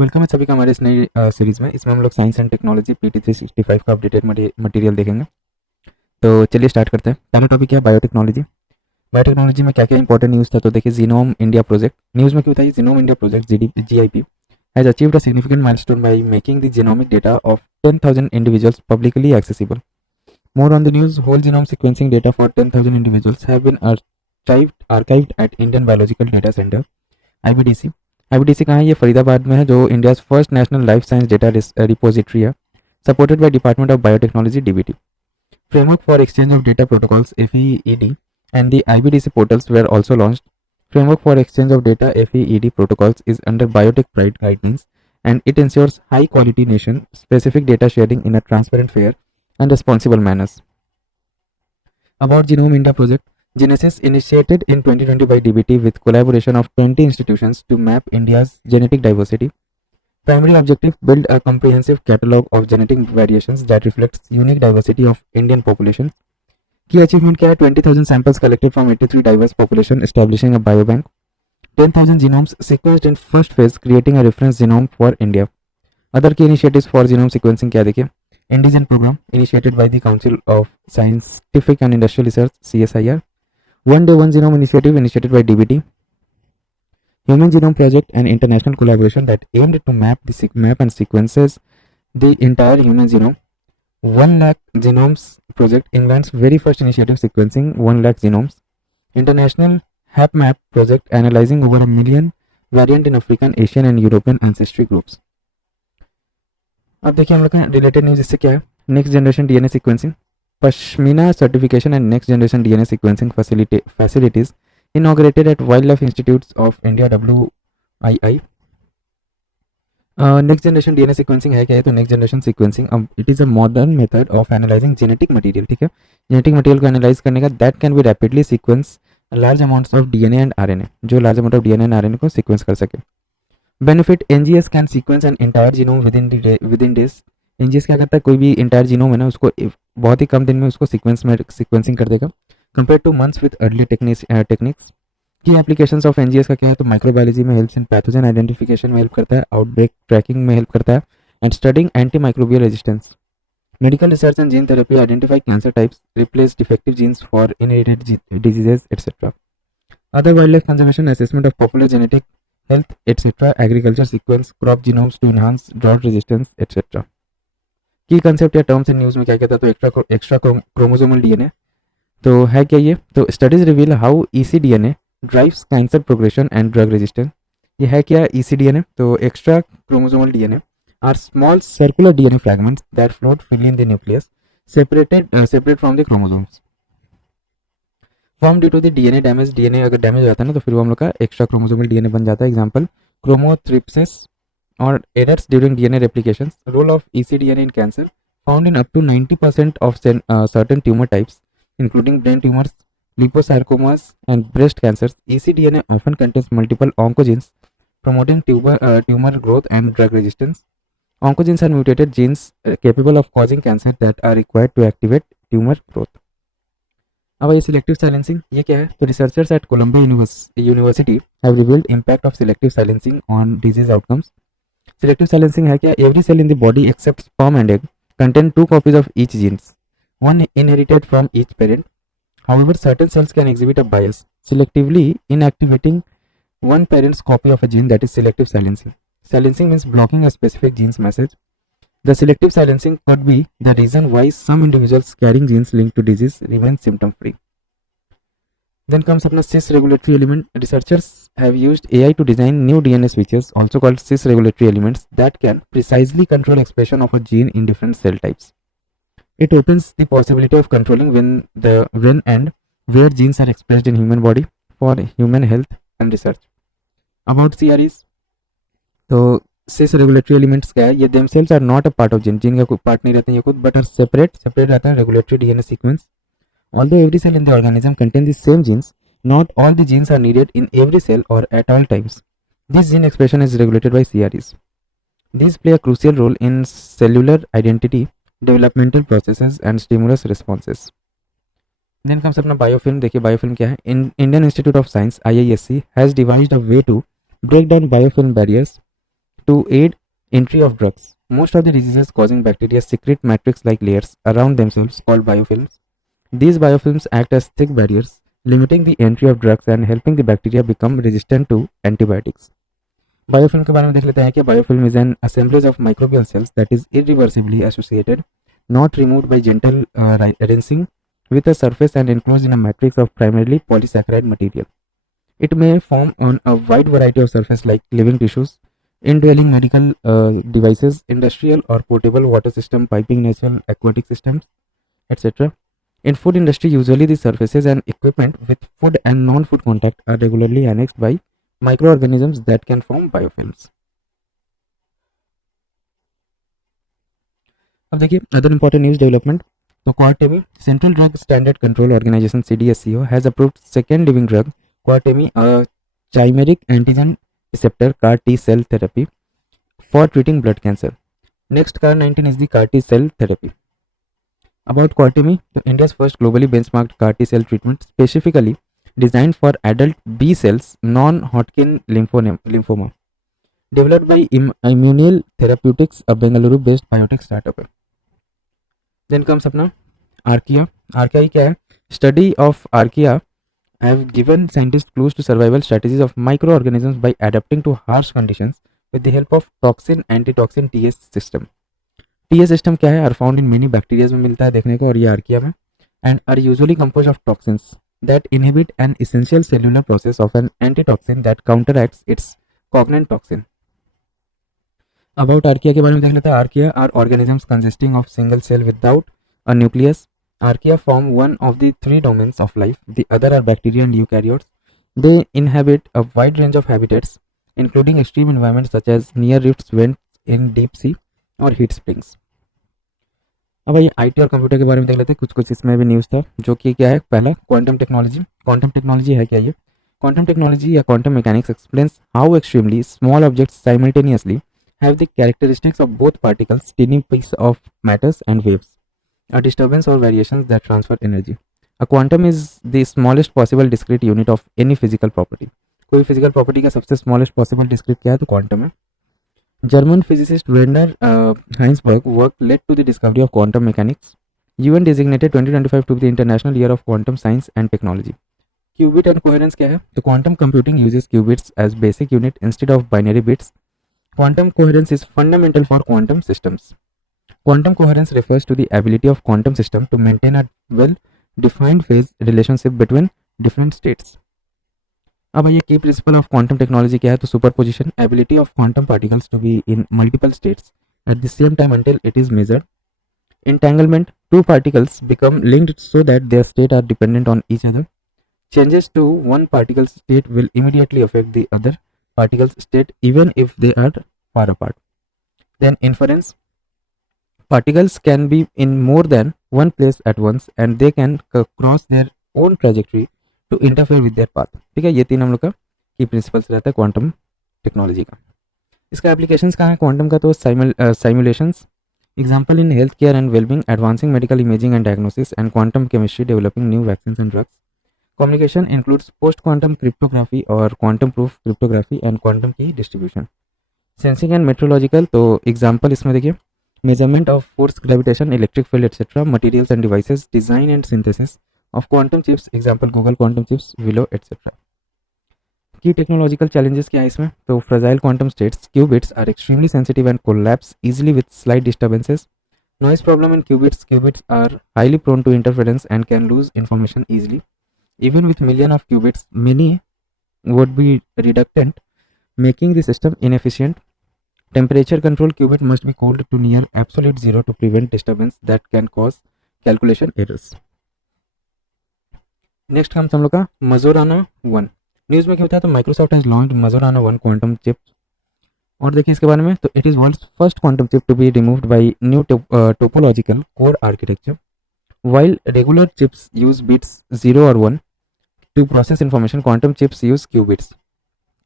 Welcome है सभी का हमारे इस नई सीरीज़ में। इसमें हम लोग साइंस एंड टेक्नोलॉजी PT 365 का अपडेटेड मटेरियल देखेंगे। तो चलिए स्टार्ट करते हैं। पहला टॉपिक है बायोटेक्नोलॉजी। बायोटेक्नोलॉजी में क्या क्या इंपॉर्टेंट न्यूज़ था, तो देखिए जीनोम इंडिया प्रोजेक्ट। न्यूज़ में क्यों था ये? Genome India project GIP has achieved a significant milestone by making the genomic data of 10,000 individuals publicly accessible. More on the news, whole genome sequencing data for 10,000 individuals have been archived at Indian Biological Data Center IBDC। IBDC कहाँ है? ये फरीदाबाद में है, जो India first national life science data repository है, supported by department of biotechnology DBT। Framework for exchange of data protocols FEED and the IBDC portals were also launched। Framework for exchange of data FEED protocols is under Biotech Pride guidelines and it ensures high quality nation specific data sharing in a transparent, fair and responsible manners। About Genome India project, Genesis initiated in 2020 by DBT with collaboration of 20 institutions to map India's genetic diversity। Primary objective: build a comprehensive catalog of genetic variations that reflects unique diversity of Indian population। Key achievement क्या है? 20,000 samples collected from 83 diverse population, establishing a biobank। 10,000 genomes sequenced in first phase, creating a reference genome for India। Other key initiatives for genome sequencing क्या देखिए? Indigen program initiated by the Council of Scientific and Industrial Research CSIR। One Day One Genome initiative initiated by DBT। Human Genome Project, an international collaboration that aimed to map and sequences the entire human genome। 1 lakh genomes project, England's very first initiative sequencing 1 lakh genomes। International HapMap project, analyzing over a million variant in African, Asian and European ancestry groups। अब देखिए हम लोग का related news इससे क्या है? Next generation DNA sequencing, pashmina certification and next generation DNA sequencing facilities inaugurated at Wildlife Institutes of India WII। Next generation DNA sequencing है क्या है? तो नेक्स्ट जनरेशन सीक्वेंसिंग अब it is a modern method of analysing genetic material. ठीक है, genetic material को analyse करने का that can be rapidly sequence large amounts of DNA and RNA, जो large amount of DNA and RNA को sequence कर सके। Benefit: NGS can sequence an entire genome with in days. NGS क्या करता है? कोई भी इंटायर जीनोम है ना, उसको बहुत ही कम दिन में उसको सीक्वेंसिंग कर देगा, compare to months with early techniques. Key applications of NGS का क्या है? तो माइक्रोबायोलॉजी में हेल्प्स इन पैथोजन आइडेंटिफिकेशन में हेल्प करता है, आउटब्रेक ट्रैकिंग में हेल्प करता है and studying anti microbial resistance. Medical research and gene therapy, identify cancer types, replace defective genes for inherited diseases etcetera. Other wild life conservation, assessment of popular genetic health etcetera, agriculture sequence crop genomes to enhance drought resistance etcetera. Key concept या terms in news में क्या कहता है? तो extra chromosomal DNA। तो है क्या ये? तो studies reveal how ECDNA drives cancer progression and drug resistance. ये है क्या? ECDNA, तो extra chromosomal DNA are small circular DNA fragments that float freely in the nucleus separate from the chromosomes. Form due to the DNA damage. DNA अगर damage हो जाता है ना, तो फिर वो हम लोग का एक्स्ट्रा क्रोमोसोमल DNA बन जाता है। एग्जाम्पल: क्रोमोथ्रिप्सिस और errors during DNA replications। Role of ECDNA in cancer: found in up to 90% of certain tumour types including brain tumours, liposarcomas and breast cancers। ECDNA often contains multiple oncogenes promoting tumor growth and drug resistance। Oncogenes are mutated genes capable of causing cancer that are required to activate tumor growth। अब ये selective silencing, ये क्या है? तो researchers at Columbia University have revealed impact of selective silencing on disease outcomes. Selective silencing है क्या? Every cell in the body except sperm and egg contain 2 copies of each genes, one inherited from each parent। However, certain cells can exhibit a bias, selectively inactivating one parent's copy of a gene, that is selective silencing। Silencing means blocking a specific gene's message। The selective silencing could be the reason why some individuals carrying genes linked to disease remain symptom free। Then comes अपना cis regulatory element। Researchers have used AI to design new DNA switches, also called cis regulatory elements, that can precisely control expression of a gene in different cell types। It opens the possibility of controlling when and where genes are expressed in human body for human health and research। About CREs, तो cis regulatory elements क्या है? ये themselves are not a part of gene, का कोई part नहीं रहते हैं ये खुद, but are separate रहता है regulatory DNA sequence। Although every cell in the organism contains the same genes, not all the genes are needed in every cell or at all times। This gene expression is regulated by CREs। These play a crucial role in cellular identity, developmental processes and stimulus responses। Then comes अपना biofilm. देखिए biofilm क्या है? Indian Institute of Science IISc has devised a way to break down biofilm barriers to aid entry of drugs. Most of the diseases causing bacteria secrete matrix-like layers around themselves called biofilms. These biofilms act as thick barriers, limiting the entry of drugs and helping the bacteria become resistant to antibiotics. Biofilm के बारे में देख लेते हैं कि biofilm is an assemblage of microbial cells that is irreversibly associated, not removed by gentle rinsing, with a surface and enclosed in a matrix of primarily polysaccharide material. It may form on a wide variety of surfaces like living tissues, indwelling medical devices, industrial or potable water system, piping, natural aquatic systems, etc. In food industry, usually the surfaces and equipment with food and non-food contact are regularly annexed by microorganisms that can form biofilms. अब देखिए other important news development. तो Qartemi, central drug standard control organisation CDSCO has approved second living drug Qartemi, a chimeric antigen receptor CAR T cell therapy for treating blood cancer. Next, CAR-19 is the CAR T cell therapy. About Quatemi, India's first globally benchmarked CAR T cell treatment specifically designed for adult B cells non-Hodgkin lymphoma, developed by Immunal Therapeutics, a Bengaluru-based biotech startup. Then comes अपना Archaea. Archaea क्या है? Study of Archaea have given scientists clues to survival strategies of microorganisms by adapting to harsh conditions with the help of toxin antitoxin TS system. TS system क्या है? Are found in many bacteria में मिलता है देखने को, और ये archaea में, and are usually composed of toxins that inhibit an essential cellular process of an antitoxin that counteracts its cognate toxin. About archaea के बारे में देख लेते हैं. Archaea are organisms consisting of single cell without a nucleus. Archaea form one of the three domains of life. The other are bacteria and eukaryotes. They inhabit a wide range of habitats, including extreme environments such as near rifts, vents in deep sea, और heat springs. अब ये IT और computer के बारे में देख लेते हैं. कुछ कुछ इसमें भी न्यूज़ था, जो कि क्या है. पहला, क्वांटम टेक्नोलॉजी. क्वांटम टेक्नोलॉजी है क्या ये? क्वांटम टेक्नोलॉजी या quantum mechanics explains how extremely small objects simultaneously have the characteristics of both particles, tiny pieces of matters and waves, a disturbance or variations that transfer energy. A quantum is the smallest possible discrete unit of any physical property. कोई physical property का सबसे smallest possible discrete क्या है? तो quantum है. German physicist Werner Heisenberg work led to the discovery of quantum mechanics. UN designated 2025 to be the International Year of Quantum Science and Technology. Qubit and coherence क्या है? तो quantum computing uses qubits as basic unit instead of binary bits. Quantum coherence is fundamental for quantum systems. Quantum coherence refers to the ability of quantum system to maintain a well-defined phase relationship between different states. अब ये key principle of quantum technology क्या है? तो superposition, ability of quantum particles to be in multiple states at the same time until it is measured. Entanglement, two particles become linked so that their states are dependent on each other. Changes to one particle's state will immediately affect the other particles state even if they are far apart. Then inference, particles can be in more than one place at once and they can cross their own trajectory to interfere with their path. ठीक है, ये तीन हम लोग का की principles रहता है क्वांटम टेक्नोलॉजी का. इसका एप्लीकेशंस कहाँ है क्वांटम का? तो simulations, example in health care and wellbeing, advancing medical imaging and diagnosis and quantum chemistry, developing new vaccines and drugs. Communication includes post-quantum cryptography or quantum-proof cryptography and quantum key distribution. Sensing and metrological, तो example इसमें देखिए, measurement of force, gravitation, electric field, etc. Materials and devices, design and synthesis of quantum chips, example Google quantum chips, Willow, etc. Key technological challenges क्या है इसमें? तो fragile quantum states, qubits are extremely sensitive and collapse easily with slight disturbances. Noise problem in qubits, qubits are highly prone to interference and can lose information easily. Even with millions of qubits, many would be redundant, making the system inefficient. Temperature control, qubit must be cooled to near absolute zero to prevent disturbance that can cause calculation errors. Next comes हम लोग का Majorana 1. News में क्या होता है? तो Microsoft has launched Majorana 1 quantum chip. और देखिए इसके बारे में, तो it is world's first quantum chip to be removed by new topological core architecture. While regular chips use bits 0 or 1 to process information, quantum chips use qubits.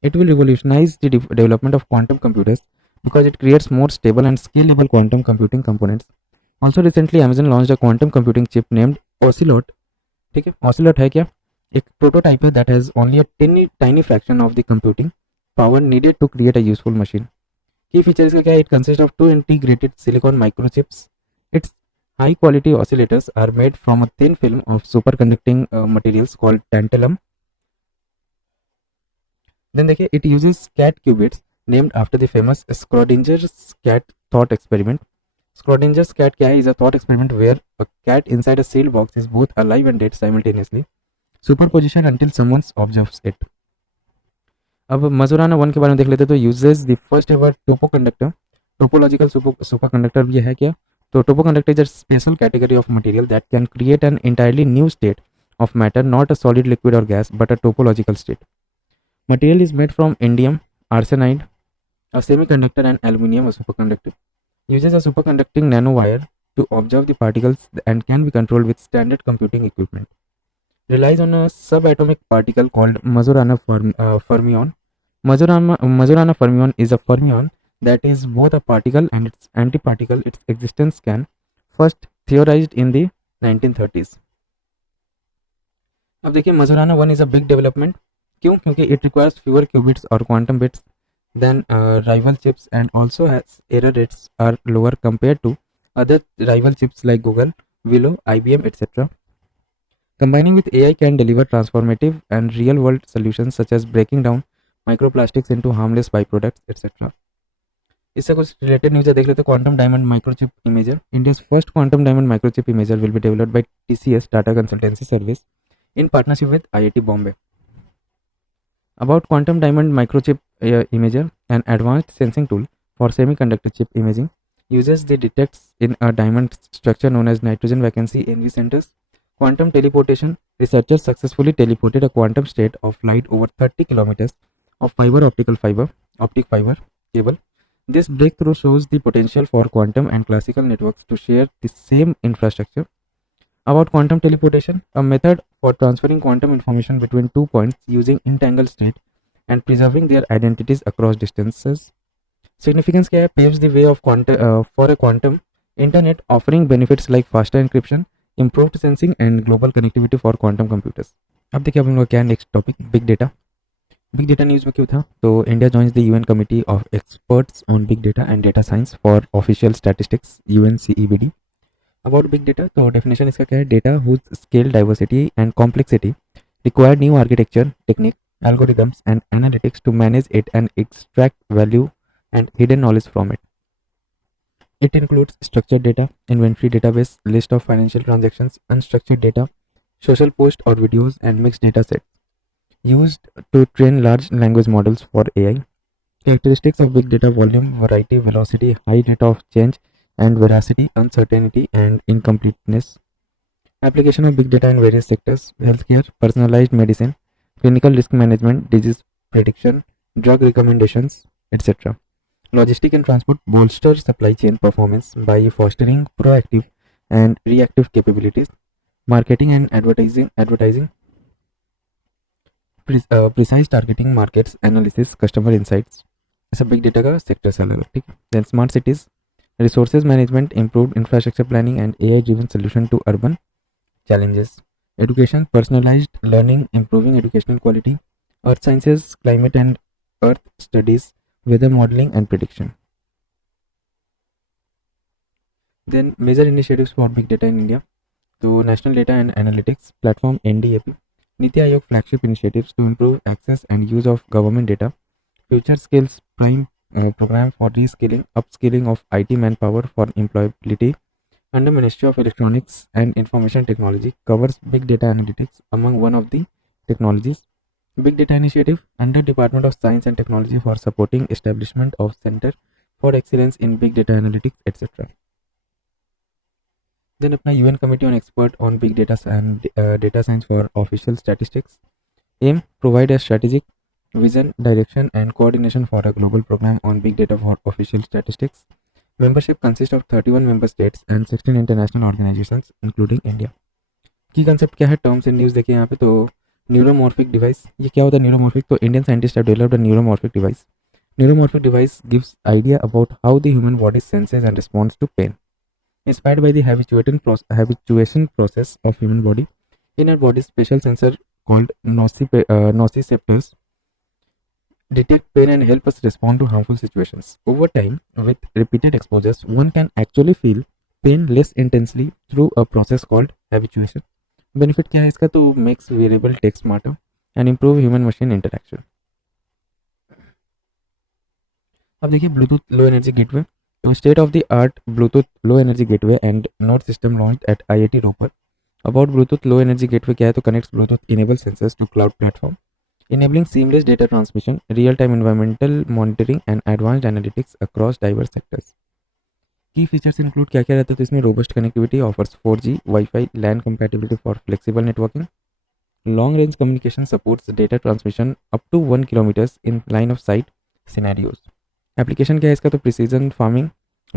It will revolutionize the development of quantum computers because it creates more stable and scalable quantum computing components. Also recently Amazon launched a quantum computing chip named Ocelot. ठीक है, Ocelot है क्या? एक prototype है that has only a tiny fraction of the computing power needed to create a useful machine. Key feature इसका क्या है, it consist of two integrated silicon microchips. It's high quality oscillators are made from a thin film of superconducting materials called tantalum. Then देखिए, it uses cat qubits named after the famous Schrodinger's cat thought experiment. Schrodinger's cat क्या है, is a thought experiment where a cat inside a sealed box is both alive and dead simultaneously. Superposition until someone observes it. अब मजुराना 1 के बारे में देख लेते हैं. तो uses the first ever topoconductor. Topological superconductor ये है क्या? तो topoconductor is a special category of material that can create an entirely new state of matter, not a solid, liquid और gas, but a topological state. Material is made from indium arsenide, a semiconductor, and aluminium, a superconductor. Uses a superconducting nanowire to observe the particles and can be controlled with standard computing equipment. Relies on a subatomic particle called Majorana fermion. Majorana fermion is a fermion that is both a particle and its antiparticle. Its existence can first theorized in the 1930s. अब देखिए, Majorana 1 is a big development. क्यों? क्योंकि it requires fewer qubits और quantum bits than rival chips and also has error rates are lower compared to other rival chips like Google, Willow, IBM, etc. Combining with AI can deliver transformative and real world solutions such as breaking down microplastics into harmless byproducts, etc. इससे कुछ related news देख लेते हैं. Quantum diamond microchip imager. India's first quantum diamond microchip imager will be developed by TCS Tata consultancy service in partnership with IIT Bombay. About quantum diamond microchip imager, an advanced sensing tool for semiconductor chip imaging, uses the detects in a diamond structure known as nitrogen vacancy NV centers. Quantum teleportation. Researchers successfully teleported a quantum state of light over 30 kilometers of optic fiber cable. This breakthrough shows the potential for quantum and classical networks to share the same infrastructure. About quantum teleportation, a method for transferring quantum information between 2 points using entangled state and preserving their identities across distances. Significance क्या है? Paves the way of for a quantum internet offering benefits like faster encryption, improved sensing and global connectivity for quantum computers. अब देखिए हम लोग क्या है next topic, big data. Big data news में क्यों था? तो India joins the UN committee of experts on big data and data science for official statistics UNCEBD. About big data, तो डेफिनेशन इसका क्या है? Data huge scale, diversity and complexity require new architecture, technique, algorithms and analytics to manage it and extract value and hidden knowledge from it. It includes structured data, inventory database, list of financial transactions, unstructured data, social posts or videos, and mixed data sets used to train large language models for AI. Characteristics of big data: volume, variety, velocity, high rate of change, and veracity, uncertainty, and incompleteness. Application of big data in various sectors: healthcare, personalized medicine, clinical risk management, disease prediction, drug recommendations, etc. Logistic and transport bolster supply chain performance by fostering proactive and reactive capabilities. Marketing and advertising, precise targeting, markets analysis, customer insights. ऐसा big data का sector से अलग, ठीक है. Then smart cities, resources management, improved infrastructure planning, and AI driven solution to urban challenges. Education, personalized learning, improving educational quality. Earth sciences, climate and earth studies, weather modeling and prediction. Then major initiatives for big data in India. So National Data and Analytics Platform NDAP, Niti Aayog flagship initiatives to improve access and use of government data. Future Skills Prime program for reskilling, upskilling of IT manpower for employability under Ministry of Electronics and Information Technology, covers big data analytics among one of the technologies. Big Data Initiative under Department of Science and Technology for supporting establishment of Center for Excellence in Big Data Analytics, etc. Then अपना UN Committee on Expert on Big Data and Data Science for Official Statistics. Aim: provide a strategic vision, direction and coordination for a global program on big data for official statistics. Membership consists of 31 member states and 16 international organizations including India. की concept क्या है? Terms and news देखिए यहाँ पे. तो neuromorphic device, ये क्या होता है न्यूरोमॉर्फिक? तो Indian scientist have developed a neuromorphic device. Neuromorphic device gives idea about how the human body senses and responds to pain. Inspired by the habituation process of human body, in our body's special sensor called nociceptors detect pain and help us respond to harmful situations. Over time, with repeated exposures, one can actually feel pain less intensely through a process called habituation. Benefit क्या है इसका? तो makes wearable tech smarter and improve human machine interaction. अब देखिए Bluetooth low energy gateway. तो state of the art Bluetooth low energy gateway and node system launched at IIT Ropar. About Bluetooth low energy gateway क्या है? तो connects Bluetooth enable sensors to cloud platform, enabling seamless data transmission, real-time environmental monitoring, and advanced analytics across diverse sectors. Key features include क्या क्या रहता है? तो इसमें robust connectivity offers 4G, Wi-Fi, LAN compatibility for flexible networking. Long range communication supports data transmission up to 1 kilometers in line of sight scenarios. Application क्या है इसका? तो precision farming,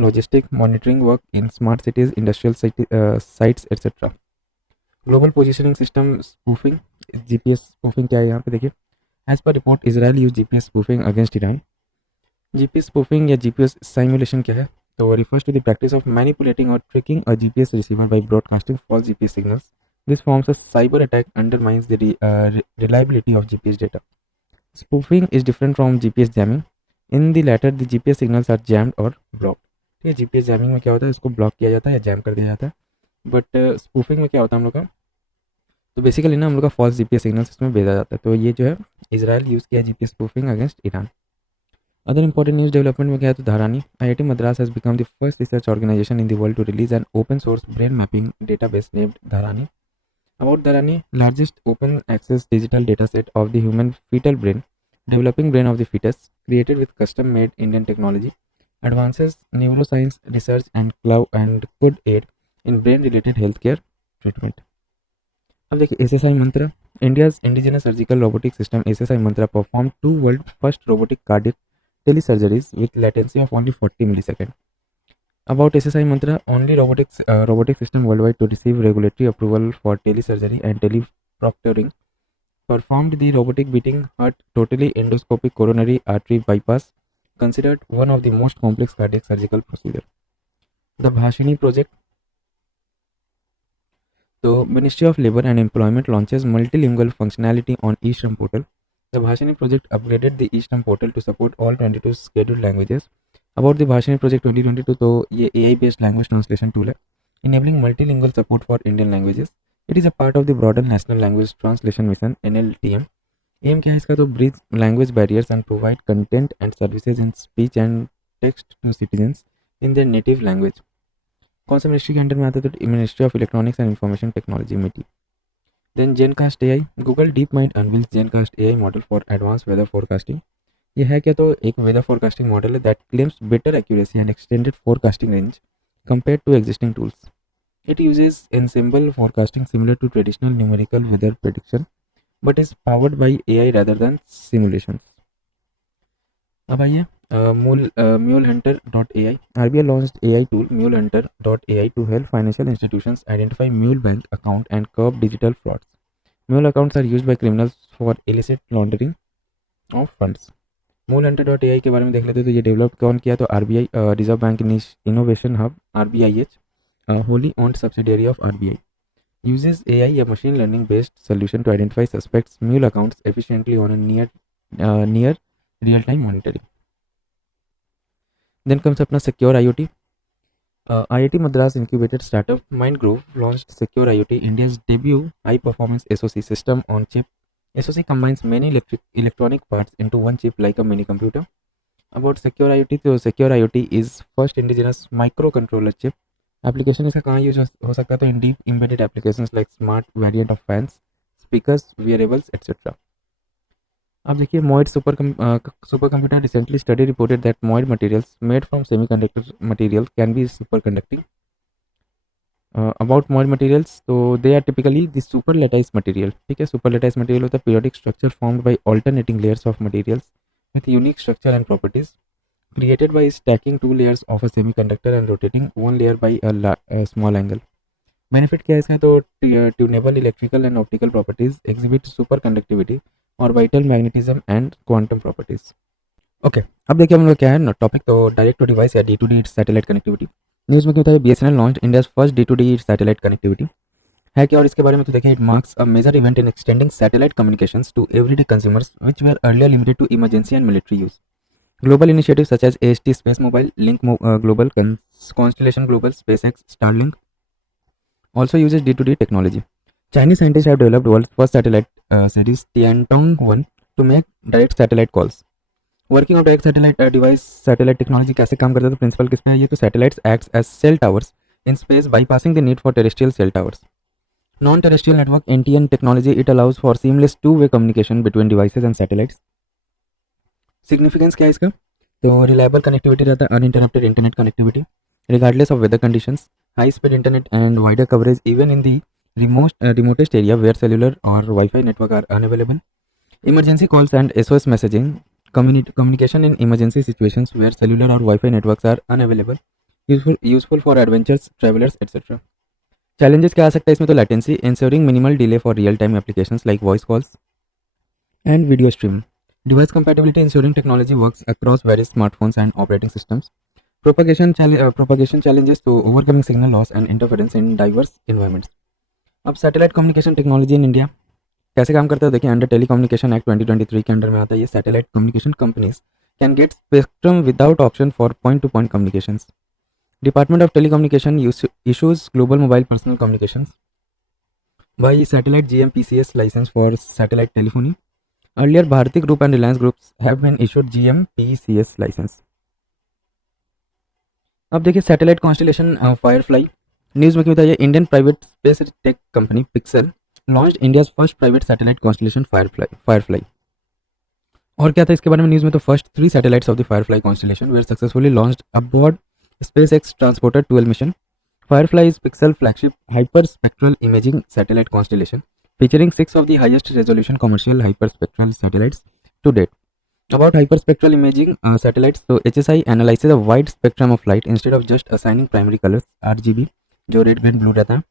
logistic monitoring work in smart cities, industrial sites etc. Global positioning system spoofing, GPS spoofing क्या है यहाँ पे देखिए. As per report, Israel used GPS spoofing against Iran. GPS spoofing या GPS simulation क्या है? तो refers to the practice of manipulating or tricking a GPS receiver by broadcasting false GPS signals. This forms a cyber attack undermines the reliability of GPS data. Spoofing is different from GPS jamming. In the latter, the GPS signals are jammed or blocked. ठीक है, GPS jamming में क्या होता है? इसको block किया जाता है या जैम कर दिया जाता है. बट स्पूफिंग में क्या होता है हम लोग का? तो बेसिकली ना हम लोग का फॉल्स जीपीएस सिग्नल्स इसमें भेजा जाता है. तो ये जो है इसराइल यूज़ किया GPS spoofing against Iran. Other important news development में क्या है? तो Dharani IIT Madras has become the first research organisation in the world to release an open source brain mapping database named Dharani. About Dharani, largest open access digital data set of the human foetal brain, developing brain of the foetus, created with custom made Indian technology, advances neuroscience research and cloud and could aid in brain related health care treatment. अब देखिए SSI Mantra, India's indigenous surgical robotic system SSI Mantra perform 2 world first robotic cardiac telesurgeries with latency of only 40 milliseconds. About SSI Mantra, only robotic system worldwide to receive regulatory approval for telesurgery and teleproctoring, performed the robotic beating heart totally endoscopic coronary artery bypass, considered one of the most complex cardiac surgical procedure. The Bhashini project. So, Ministry of Labour and Employment launches multilingual functionality on eShram portal. The Bhashini project upgraded the eShram portal to support all 22 scheduled languages. About the Bhashini project 2022, तो ये AI based language translation tool है, enabling multilingual support for Indian languages. It is a part of the broader National Language Translation Mission (NLTM). Aim क्या है इसका? तो bridge language barriers and provide content and services in speech and text to citizens in their native language. कौन सा ministry के under में आता है? तो ministry of electronics and information technology MeitY. Then GenCast AI, Google DeepMind unveils GenCast AI model for advance weather forecasting. ये है क्या? तो एक वेदर फोरकास्टिंग मॉडल है that claims better accuracy and extended forecasting range compared to existing tools. It uses ensemble forecasting similar to traditional numerical weather prediction, but is powered by AI rather than simulations. अब आइए mulehunter.ai. RBI launched AI tool mulehunter.ai to help financial institutions identify mule bank account and curb digital frauds. Mule accounts are used by criminals for illicit laundering of funds. mulehunter.ai के बारे में देख लेते हैं. तो ये डेवलप कौन किया? तो RBI reserve bank innovation hub RBIH, wholly owned subsidiary of RBI, uses AI, a machine learning based solution to identify suspects mule accounts efficiently on a near real time monitoring. Then comes अपना Secure IoT. IIT Madras incubated startup Mindgroove launched Secure IoT, India's debut high-performance SoC system on chip. SoC combines many electronic parts into one chip like a mini computer. About Secure IoT, तो Secure IoT is first indigenous microcontroller chip. Application इसका कहाँ use हो सकता है? तो in deep embedded applications like smart variant of fans, speakers, wearables, etc. अब देखिए Moid supercomputer recently study reported that Moid materials made from semiconductor material can be superconducting. About Moid materials, तो they are typically the super lattice material. ठीक है, super lattice material होता है periodic structure formed by alternating layers of materials with unique structure and properties, created by stacking two layers of a semiconductor and rotating one layer by a small angle. Benefit क्या है इसका? तो tunable electrical and optical properties, exhibit superconductivity और vital magnetism and quantum properties. Okay, अब देखिए हम लोग क्या है टॉपिक. तो डायरेक्ट टू डिवाइस या D2D सैटेलाइट कनेक्टिविटी. न्यूज़ में क्या होता है? BSNL launch India's first D2D satellite connectivity. है क्या और इसके बारे में तो देखिए, it marks a major event in extending satellite communications to everyday consumers which were earlier limited to emergency and military use. Global initiatives such as AST Space Mobile, Global, Constellation Global, SpaceX, Starlink also uses D2D technology. Chinese scientists have developed world's first satellite series Tiantong-1 to make direct satellite calls. Working of direct satellite device satellite technology कैसे काम करता है, तो principal किस पे है ये, तो satellites acts as cell towers in space bypassing the need for terrestrial cell towers. Non terrestrial network NTN technology, it allows for seamless two way communication between devices and satellites. Significance क्या है इसका, तो reliable connectivity रहता है, uninterrupted internet connectivity regardless of weather conditions, high speed internet and wider coverage even in the remotest area where cellular or Wi-Fi network are unavailable. Emergency calls and SOS messaging, communication in emergency situations where cellular or Wi-Fi networks are unavailable, useful for adventures, travelers, etc. Challenges क्या आ सकता है इसमें, तो latency, ensuring minimal delay for real time applications like voice calls and video stream. Device compatibility, ensuring technology works across various smartphones and operating systems. Propagation challenges to overcoming signal loss and interference in diverse environments. अब satellite communication technology in India कैसे काम करता है, देखिए under telecommunication act 2023 के under में आता है ये. Satellite communication companies can get spectrum without auction for point to point communications. Department of telecommunication issues global mobile personal communications by satellite GMPCS licence for satellite telephony. Earlier Bharti group and Reliance groups have been issued GMPCS licence. अब देखिए satellite constellation Firefly news में क्यों बताइए, Indian private space tech company Pixxel launched India's first private satellite constellation Firefly. और क्या था इसके बारे में न्यूज़ में, तो first 3 satellites of the Firefly constellation were successfully launched aboard SpaceX transporter 12 mission. Firefly is Pixxel flagship hyperspectral imaging satellite constellation featuring 6 of the highest resolution commercial hyperspectral satellites to date. About hyperspectral imaging satellites, so HSI analyzes a wide spectrum of light instead of just assigning primary colors RGB, जो red green blue रहता है,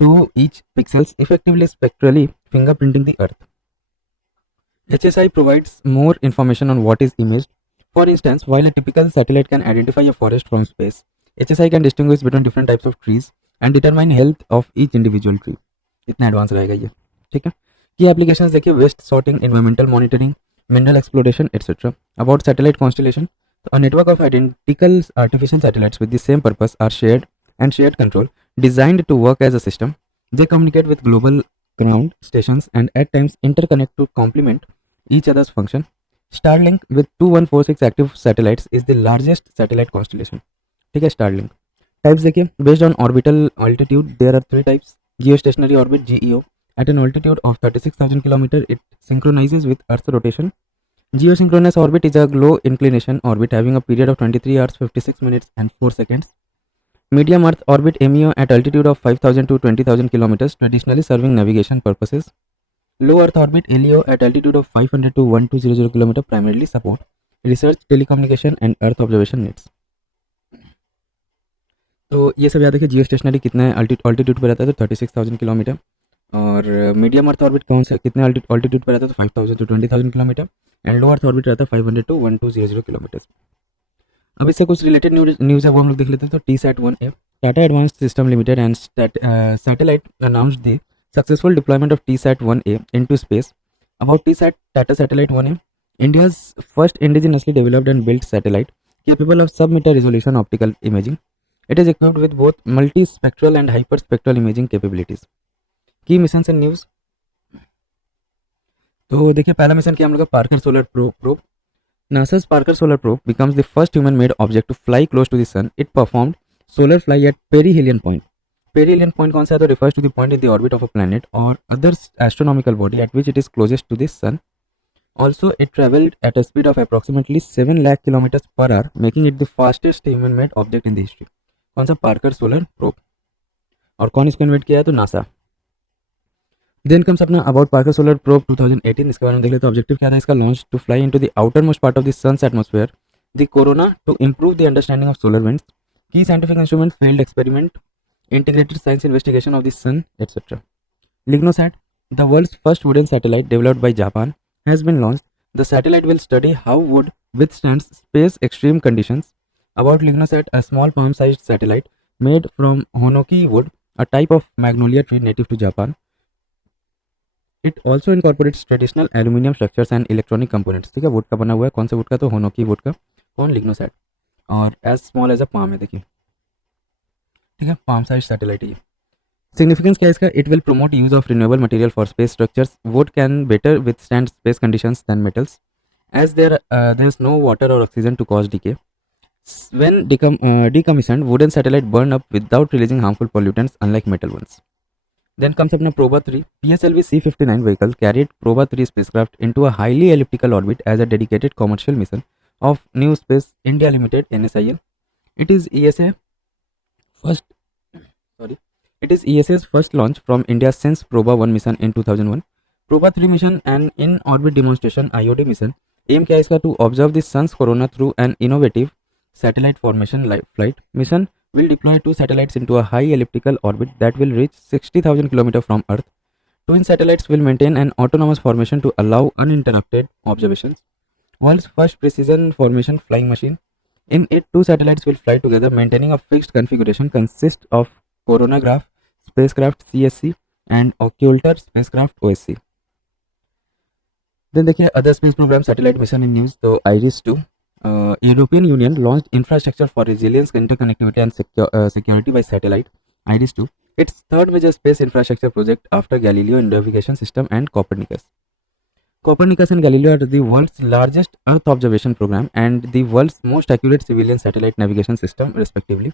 to each pixels, effectively spectrally fingerprinting the earth. HSI provides more information on what is imaged. For instance, while a typical satellite can identify a forest from space, HSI can distinguish between different types of trees and determine health of each individual tree. इतना advance रहेगा ये, ठीक है. की applications देखिए, waste sorting, environmental monitoring, mineral exploration, etc. About satellite constellation, a network of identical artificial satellites with the same purpose are shared and shared control, designed to work as a system. They communicate with global ground stations and at times interconnect to complement each other's function. Starlink with 2146 active satellites is the largest satellite constellation. ठीक है, Starlink. Types देखिए, based on orbital altitude there are 3 types. Geostationary orbit, GEO. At an altitude of 36,000 km, it synchronizes with Earth's rotation. Geosynchronous orbit is a low inclination orbit having a period of 23 hours, 56 minutes and 4 seconds. Medium Earth orbit, MEO, at altitude of 5,000 to 20,000 km, traditionally serving navigation purposes. Low Earth orbit, LEO, at altitude of 500 to 1200 km, primarily support research, telecommunication and Earth observation needs. तो ये सब याद रखिए. जियो stationery कितने altitude पर रहता है, तो 36,000 किलोमीटर. और मीडियम अर्थ ऑर्बिट कौन से कितने ऑल्टीट्यूड पर रहता है, तो 5,000 to 20,000 kilometre. And low earth orbit रहता है 500 टू 1200 किलोमीटर. अब इससे कुछ रिलेटेड न्यूज़ है वो हम लोग देख लेते हैं. तो TSAT-1A, Tata advanced system limited and satellite announced the successful deployment of TSAT-1A into space. About TSAT, Tata satellite 1A, India's first indigenously developed and built satellite capable of sub-meter resolution optical imaging. It is equipped with both multispectral and hyperspectral imaging capabilities. की mission and news, तो देखिए पहला mission किया हम लोग का Parker solar probe. NASA's Parker Solar Probe becomes the first human-made object to fly close to the sun. It performed solar fly at perihelion point. Perihelion point कौन सा है, तो refers to the point in the orbit of a planet or other astronomical body at which it is closest to the sun. Also, it traveled at a speed of approximately 7 lakh kilometers per hour, making it the fastest human-made object in the history. कौन सा, Parker solar probe. और कौन इसको invent किया है, तो NASA. Then comes अपना about Parker solar probe 2018. इसके बारे में देख लेते हैं. ऑब्जेक्टिव क्या था इसका, launch to fly into the outermost part of the sun's atmosphere the corona to improve the understanding of solar winds. Key scientific instrument, field experiment, integrated science investigation of the sun, etcetera. LignoSat, the world's first wooden satellite developed by Japan, has been launched. The satellite will study how wood withstands space extreme conditions. About Lignosat, a small palm-sized satellite made from Honoki wood a type of magnolia tree native to Japan. It also incorporates traditional aluminum structures and electronic components. ठीक है, would का बना हुआ है. कौन सा would का? तो होनोकी वुड का, कौन लिग्नोसैट, और as small as a palm है. देखिए, ठीक है, पाम साइज सैटेलाइट है ये. सिग्निफिकेंस क्या है इसका? It will promote use of renewable material for space structures. Wood can better withstand space conditions than metals as there is no water or oxygen to cause decay. When decommissioned, wooden satellite burn up without releasing harmful pollutants, unlike metal ones. Then comes अपना Proba 3. PSLV C-59 vehicle carried Proba 3 spacecraft into a highly elliptical orbit as a dedicated commercial mission of New Space India Limited (NSIL). It is ESA first. It is ESA's first launch from India since Proba 1 mission in 2001. Proba 3 mission, an in-orbit demonstration IOD mission. Aim क्या है इसका? To observe the sun's corona through an innovative satellite formation flight. Mission will deploy 2 satellites into a high elliptical orbit that will reach 60,000 km from Earth. Twin satellites will maintain an autonomous formation to allow uninterrupted observations. World's first precision formation flying machine. In it, 2 satellites will fly together, maintaining a fixed configuration consist of coronagraph spacecraft CSC and occulter spacecraft OSC. Then देखिए other space program satellite mission in news. तो IRIS-2, European Union launched infrastructure for resilience, interconnectivity and security by satellite. IRIS-2, its third major space infrastructure project after Galileo navigation system and Copernicus. Copernicus and Galileo are the world's largest Earth observation program and the world's most accurate civilian satellite navigation system, respectively.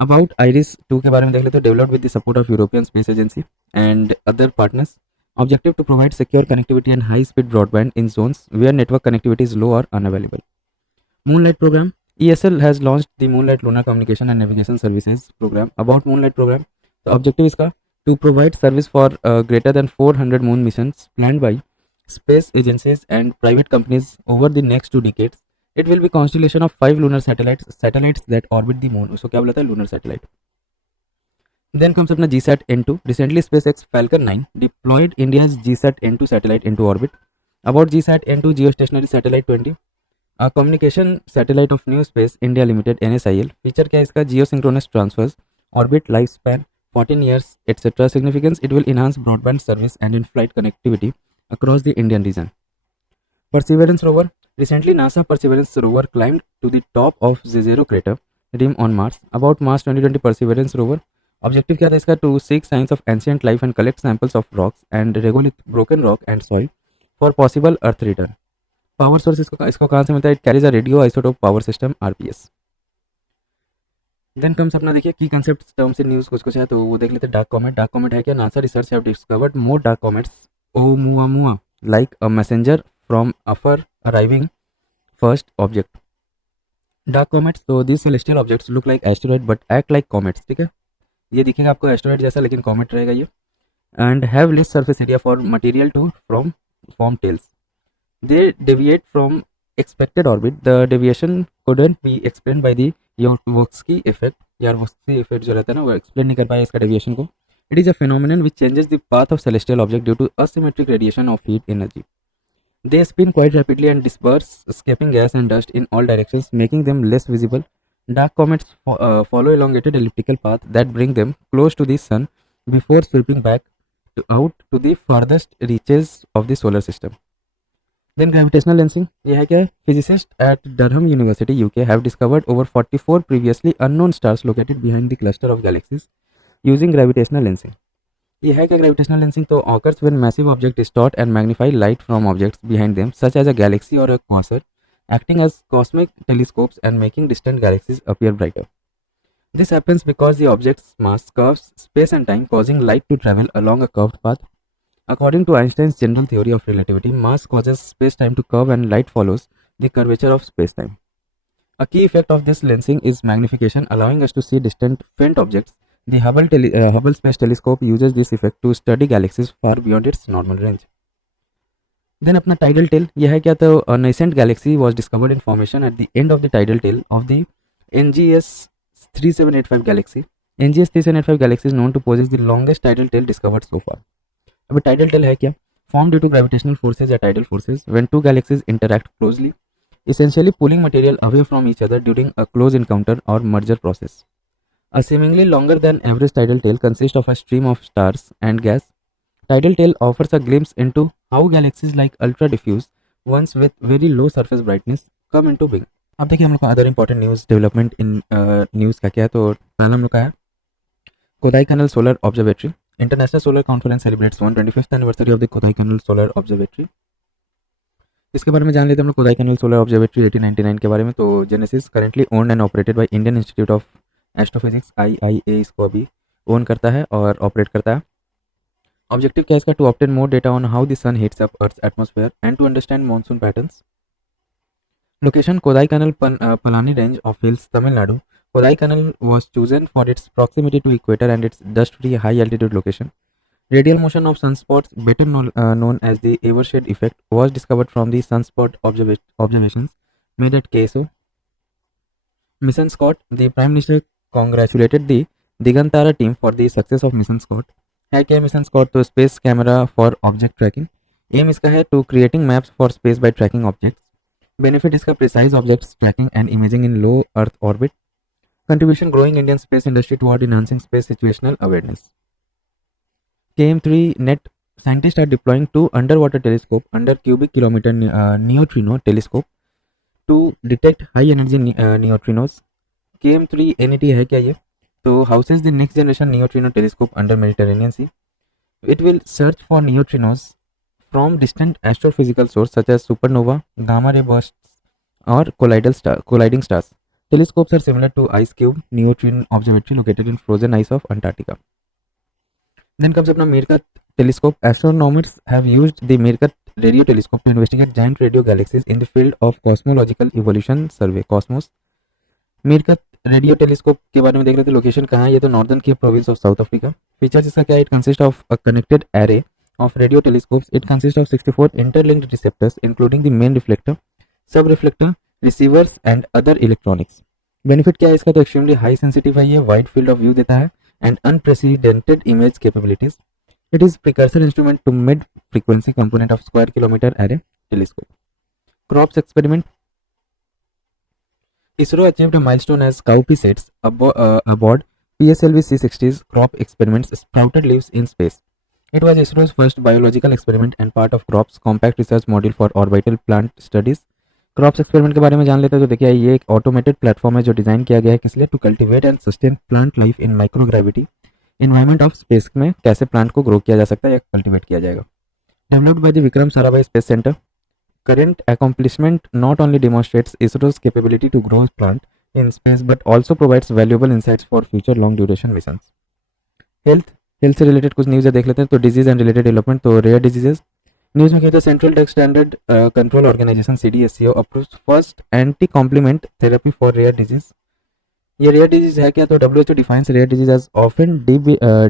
About IRIS-2 के बारे में देख लेते हैं. Developed with the support of European Space Agency and other partners. Objective to provide secure connectivity and high-speed broadband in zones where network connectivity is low or unavailable. Moonlight program. ESL has launched the Moonlight Lunar Communication and Navigation Services program. About Moonlight program, the objective is to provide service for greater than 400 moon missions planned by space agencies and private companies over the next 2 decades. It will be constellation of 5 lunar satellites that orbit the moon. So क्या बोला था? Lunar satellite. Then comes अपना GSAT N2. Recently, SpaceX Falcon 9 deployed India's GSAT N2 satellite into orbit. About GSAT N2, geostationary satellite 20, a communication satellite of New Space India Limited (NSIL). Feature क्या है इसका? Geosynchronous transfers, orbit lifespan 14 years, etc. Significance: it will enhance broadband service and in-flight connectivity across the Indian region. Perseverance rover. Recently, NASA Perseverance rover climbed to the top of Jezero crater rim on Mars. About Mars 2020 Perseverance rover. Objective क्या था इसका? To seek signs of ancient life and collect samples of rocks and regolith broken rock and soil for possible earth return. Power source इसको कहाँ से मिलता है? It carries a radio isotope power system RPS. Then comes अपना देखिए की concept terms in news कुछ है तो वो देख लेते हैं. Dark comet. डार्क कॉमेट है क्या? NASA research have discovered more dark comets Oumuamua like a messenger from afar arriving first object. Dark comets, तो this celestial objects look like asteroid but act like comets. ठीक है, ये दिखेगा आपको asteroid जैसा लेकिन कॉमेट रहेगा ये. And have less surface area for material to from form tails. They deviate from expected orbit. The deviation couldn't be explain by the Yarkovsky effect. Yarkovsky effect जो रहता है ना, वो एक्सप्लेन नहीं कर पाया इसका डेविएशन को. It is a phenomenon which changes the path of celestial object due to asymmetric radiation of heat energy. They spin quite rapidly and disperse, escaping gas and dust in all directions, making them less visible. Dark comets follow elongated elliptical paths that bring them close to the sun before sweeping back out to the farthest reaches of the solar system. Then gravitational lensing. यह है क्या है? Physicists at Durham University, UK, have discovered over 44 previously unknown stars located behind the cluster of galaxies using gravitational lensing. ये है क्या gravitational lensing? तो occurs when massive object distort and magnify light from objects behind them such as a galaxy और a quasar, acting as cosmic telescopes and making distant galaxies appear brighter. This happens because the object's mass curves space and time, causing light to travel along a curved path. According to Einstein's general theory of relativity, mass causes space-time to curve and light follows the curvature of space-time. A key effect of this lensing is magnification, allowing us to see distant faint objects. The Hubble Space Telescope uses this effect to study galaxies far beyond its normal range. Then अपना tidal tail. यह है क्या? तो a nascent galaxy was discovered in formation at the end of the tidal tail of the NGS 3785 galaxy. NGS 3785 galaxy is known to possess the longest tidal tail discovered so far. अब tidal tail है क्या? Formed due to gravitational forces or tidal forces when two galaxies interact closely, essentially pulling material away from each other during a close encounter or merger process. A seemingly longer than average tidal tail consists of a stream of stars and gas. Tidal tail offers a glimpse into how galaxies like ultra diffuse ones with very low surface brightness come into being. अब देखिए हम लोग का other important news development in news का क्या है, तो पहला हम लोग का है Kodaikanal solar observatory. International solar conference celebrates 125th anniversary of the Kodaikanal solar observatory. इसके बारे में जान लेते हैं हम लोग कोडाईकनाल सोलर ऑब्जर्वेटरी 1899 के बारे में. तो genesis currently owned and operated by Indian institute of astrophysics IIA इसको अभी ओन करता है और ऑपरेट करता है. ऑब्जेक्टिव क्या है इसका? To obtain more data on how the sun heats up Earth atmosphere and to understand monsoon patterns. Location Kodaikanal Palani range of hills Tamil Nadu. Kodaikanal was chosen for its proximity to equator and its dust-free high-altitude location. Radial motion of sunspots, better known as the Evershed effect, was discovered from the sunspot observations made at KSO. Mission Scott. The Prime Minister congratulated the Digantara team for the success of Mission Scott. है क्या mission SCOT? तो space camera for object tracking. Aim इसका है to creating maps for space by tracking objects. Benefit इसका precise objects tracking and imaging in low earth orbit. Contribution growing Indian space industry toward enhancing space situational awareness. KM3 net scientists are deploying two underwater telescope under cubic kilometer neutrino telescope to detect high energy neutrinos. KM3 NET है क्या ये? तो houses the next generation neutrino telescope under Mediterranean Sea. It will search for neutrinos from distant astrophysical sources such as supernova, gamma ray bursts, or colliding stars. Telescopes are similar to Ice Cube Neutrino Observatory located in frozen ice of Antarctica. Then comes up now Meerkat Telescope. Astronomers have used the Meerkat Radio Telescope to investigate giant radio galaxies in the field of cosmological evolution survey. Cosmos. MeerKAT radio telescope के बारे में देख रहे थे. Location कहाँ है? ये तो नॉर्दर्न की province of South Africa. Features इसका क्या है? It consist of a connected array of radio telescopes. It consist of 64 interlinked receptors including the main reflector, sub reflector, receivers and other electronics. Benefit क्या है इसका? तो extremely high sensitive है, ये wide field of view देता है and unprecedented image capabilities. It is precursor instrument to mid frequency component of square kilometre array telescope. Crops experiment. ISRO achieved a milestone as cowpea seeds aboard PSLV C-60's crop experiments sprouted leaves in space. It was ISRO's first biological experiment and part of CROPS compact research module for orbital plant studies. Crops experiment के बारे में जान लेते हैं. तो देखिए ये एक ऑटोमेटेड प्लेटफॉर्म है जो डिजाइन किया गया है किस लिए? To cultivate and sustain plant life in microgravity environment of space में कैसे प्लांट को ग्रो किया जा सकता है या कल्टिवेट किया जाएगा. Developed by the Vikram Sarabhai space centre. Current accomplishment not only demonstrates ISRO's capability to grow plant in space but also provides valuable insights for future long duration missions. Health से related कुछ news देख लेते हैं. तो disease and related development. तो rare diseases news में कहते हैं central drug standard control organisation CDSCO approves first anti complement therapy for rare disease. ये रेयर डिजीज है क्या? तो WHO defines rare disease as often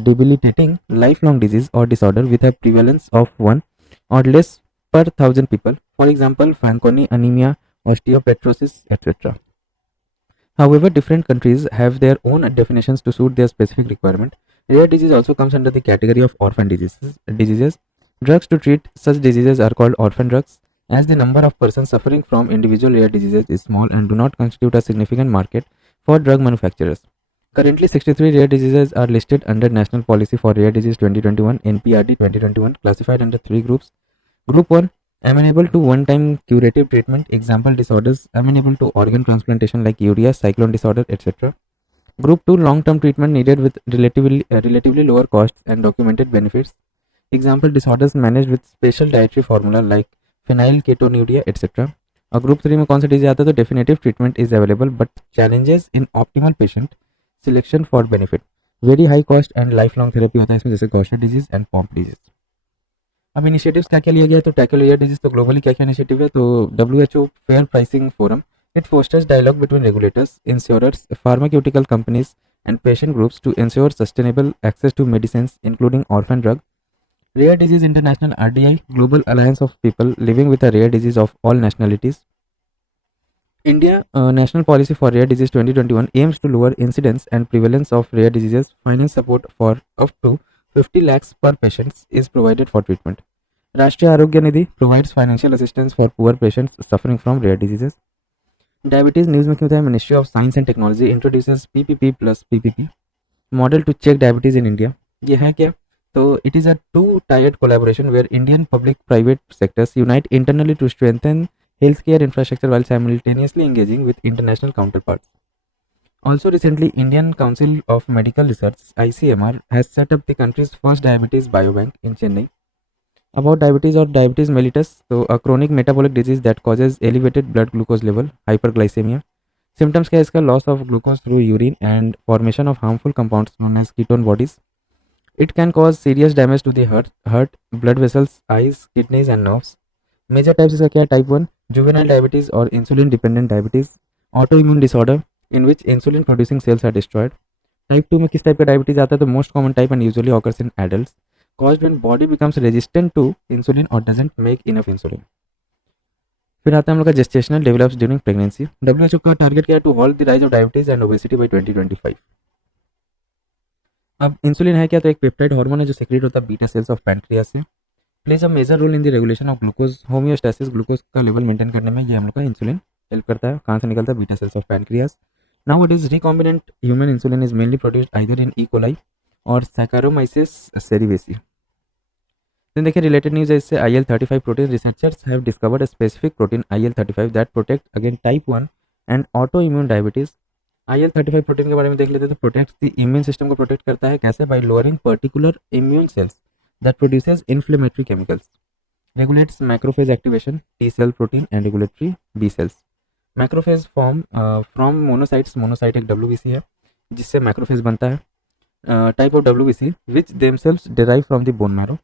debilitating lifelong disease or disorder with a prevalence of 1 or less per 1000 people. For example, Fanconi anemia, osteopetrosis, etc. However, different countries have their own definitions to suit their specific requirement. Rare disease also comes under the category of orphan diseases. Drugs to treat such diseases are called orphan drugs, as the number of persons suffering from individual rare diseases is small and do not constitute a significant market for drug manufacturers. Currently, 63 rare diseases are listed under National Policy for Rare Disease 2021 (NPRD 2021), classified under 3 groups. Group 1, amenable to one-time curative treatment, example disorders amenable to organ transplantation like urea, cyclone disorder, etc. Group 2, long-term treatment needed with relatively lower costs and documented benefits, example disorders managed with special dietary formula like phenylketonuria, etc. और group 3 में कौन सा disease आता है? तो definitive treatment is available but challenges in optimal patient selection for benefit. Very high cost and life long therapy होता है इसमें, जैसे Gaucher disease and Pompe disease. अब इनिशिएटिव्स क्या क्या लिया गया है? तो टैकल रेयर डिजीज. तो ग्लोबली क्या क्या इनिशिएटिव है? तो WHO fair pricing forum. It fosters dialogue between regulators, insurers, pharmaceutical companies and patient groups to ensure sustainable access to medicine including orphan drug. Rare Disease International RDI, Global Alliance of People Living with a Rare Disease of All Nationalities. India National Policy for Rare Disease 2021 aims to lower incidence and prevalence of rare diseases. Finance support for up to 50 lakhs per patient is provided for treatment. Rashtriya Arogya Nidhi provides financial assistance for poor patients suffering from rare diseases. Diabetes news में क्यों था? Ministry of Science and Technology introduces PPP plus PPP model to check diabetes in India, ये है क्या? तो it is a two tiered collaboration where Indian public private sectors unite internally to strengthen healthcare infrastructure while simultaneously engaging with international counterparts. Also recently, Indian Council of Medical Research (ICMR) has set up the country's first diabetes biobank in Chennai. About diabetes or diabetes mellitus, so a chronic metabolic disease that causes elevated blood glucose level, hyperglycemia. Symptoms क्या है इसका? Loss of glucose through urine and formation of harmful compounds known as ketone bodies. It can cause serious damage to the heart, blood vessels, eyes, kidneys and nerves. Major types इसका क्या है? Type 1 juvenile diabetes or insulin dependent diabetes, autoimmune disorder in which insulin producing cells are destroyed. Type 2 में किस type का diabetes आता है? तो most common type and usually occurs in adults, caused when body becomes resistant to insulin or doesn't make enough insulin. फिर आता है हम लोग का gestational develops during pregnancy. WHO का टारगेट क्या है? To halt the rise of diabetes and obesity by 2025. अब इंसुलिन है क्या? तो एक पेप्टाइड हार्मोन है जो सेक्रेट होता है बीटा सेल्स ऑफ पैनक्रियास से. Plays a major role in the regulation of glucose homeostasis, glucose का लेवल मेंटेन करने में ये हम लोग का इंसुलिन हेल्प करता है. कहाँ से निकलता है? Beta cells of pancreas. Now it is recombinant human insulin is mainly produced either in E coli और सैकारोमाइसिस सेरिवेसी. देन देखिए रिलेटेड न्यूज है इससे. IL-35 protein, researchers have discovered a specific protein IL-35 that protect against type 1 and auto immune diabetes. IL-35 protein के बारे में देख लेते हैं. तो प्रोटेक्ट द इम्यून सिस्टम को प्रोटेक्ट करता है. कैसे? Bye lowering particular immune cells that produces inflammatory chemicals, regulates macrophage activation, T cell protein and regulatory B cells. Macrophage form from monocytes. monocyte एक WBC है जिससे macrophage बनता है. Type of WBC which themselves derive from the bone marrow.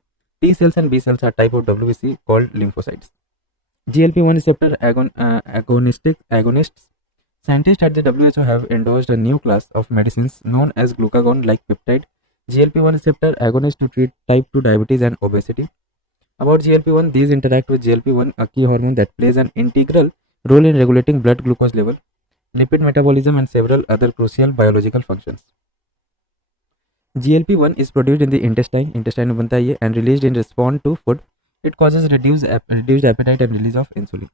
T cells and B cells are type of WBC called lymphocytes. GLP-1 receptor agonists. Scientists at the WHO have endorsed a new class of medicines known as glucagon-like peptide GLP-1 receptor agonist to treat type 2 diabetes and obesity. About GLP-1, these interact with GLP-1, a key hormone that plays an integral role in regulating blood glucose level, lipid metabolism and several other crucial biological functions. GLP-1 is produced in the intestine में बनता है ये, and released in response to food. It causes reduced appetite and release of insulin.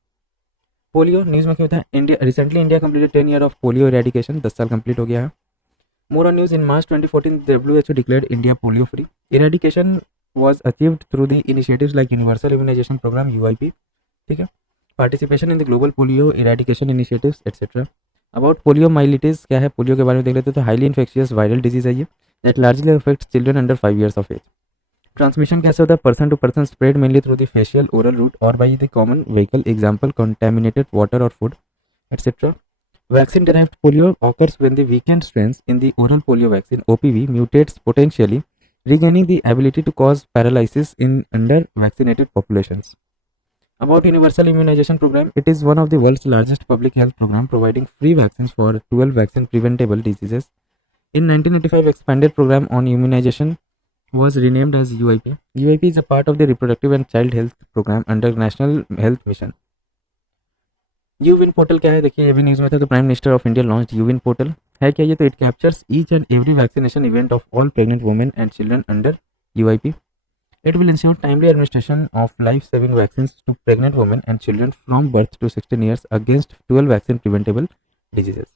Polio news में क्या होता है? India completed 10 year of polio eradication. 10 साल complete हो गया है. More on news. In March 2014, the WHO declared India polio free. Eradication was achieved through the initiatives like Universal Immunization Program (UIP), ठीक है, participation in the global polio eradication initiatives, etc. About poliomyelitis, क्या है? Polio के बारे में देख लेते हैं. तो highly infectious viral disease है ये that largely affects children under 5 years of age. Transmission कैसे होता है? person to person, spread mainly through the facial oral route or by the common vehicle, example contaminated water or food, etc. Vaccine derived polio occurs when the weakened strains in the oral polio vaccine OPV mutates potentially, regaining the ability to cause paralysis in under vaccinated populations. About Universal Immunization Program, it is one of the world's largest public health program providing free vaccines for 12 vaccine preventable diseases. In 1985, expanded program on immunization was renamed as UIP. UIP is a part of the reproductive and child health program under National Health Mission. यूविन portal क्या है? देखिए ये भी news में था. तो prime minister of India launch यूविन पोर्टल. है क्या ये? तो it captures each and every vaccination event of all pregnant women and children under UIP. It will ensure timely administration of life saving vaccine to pregnant women and children from birth to 16 years against 12 vaccine preventable diseases.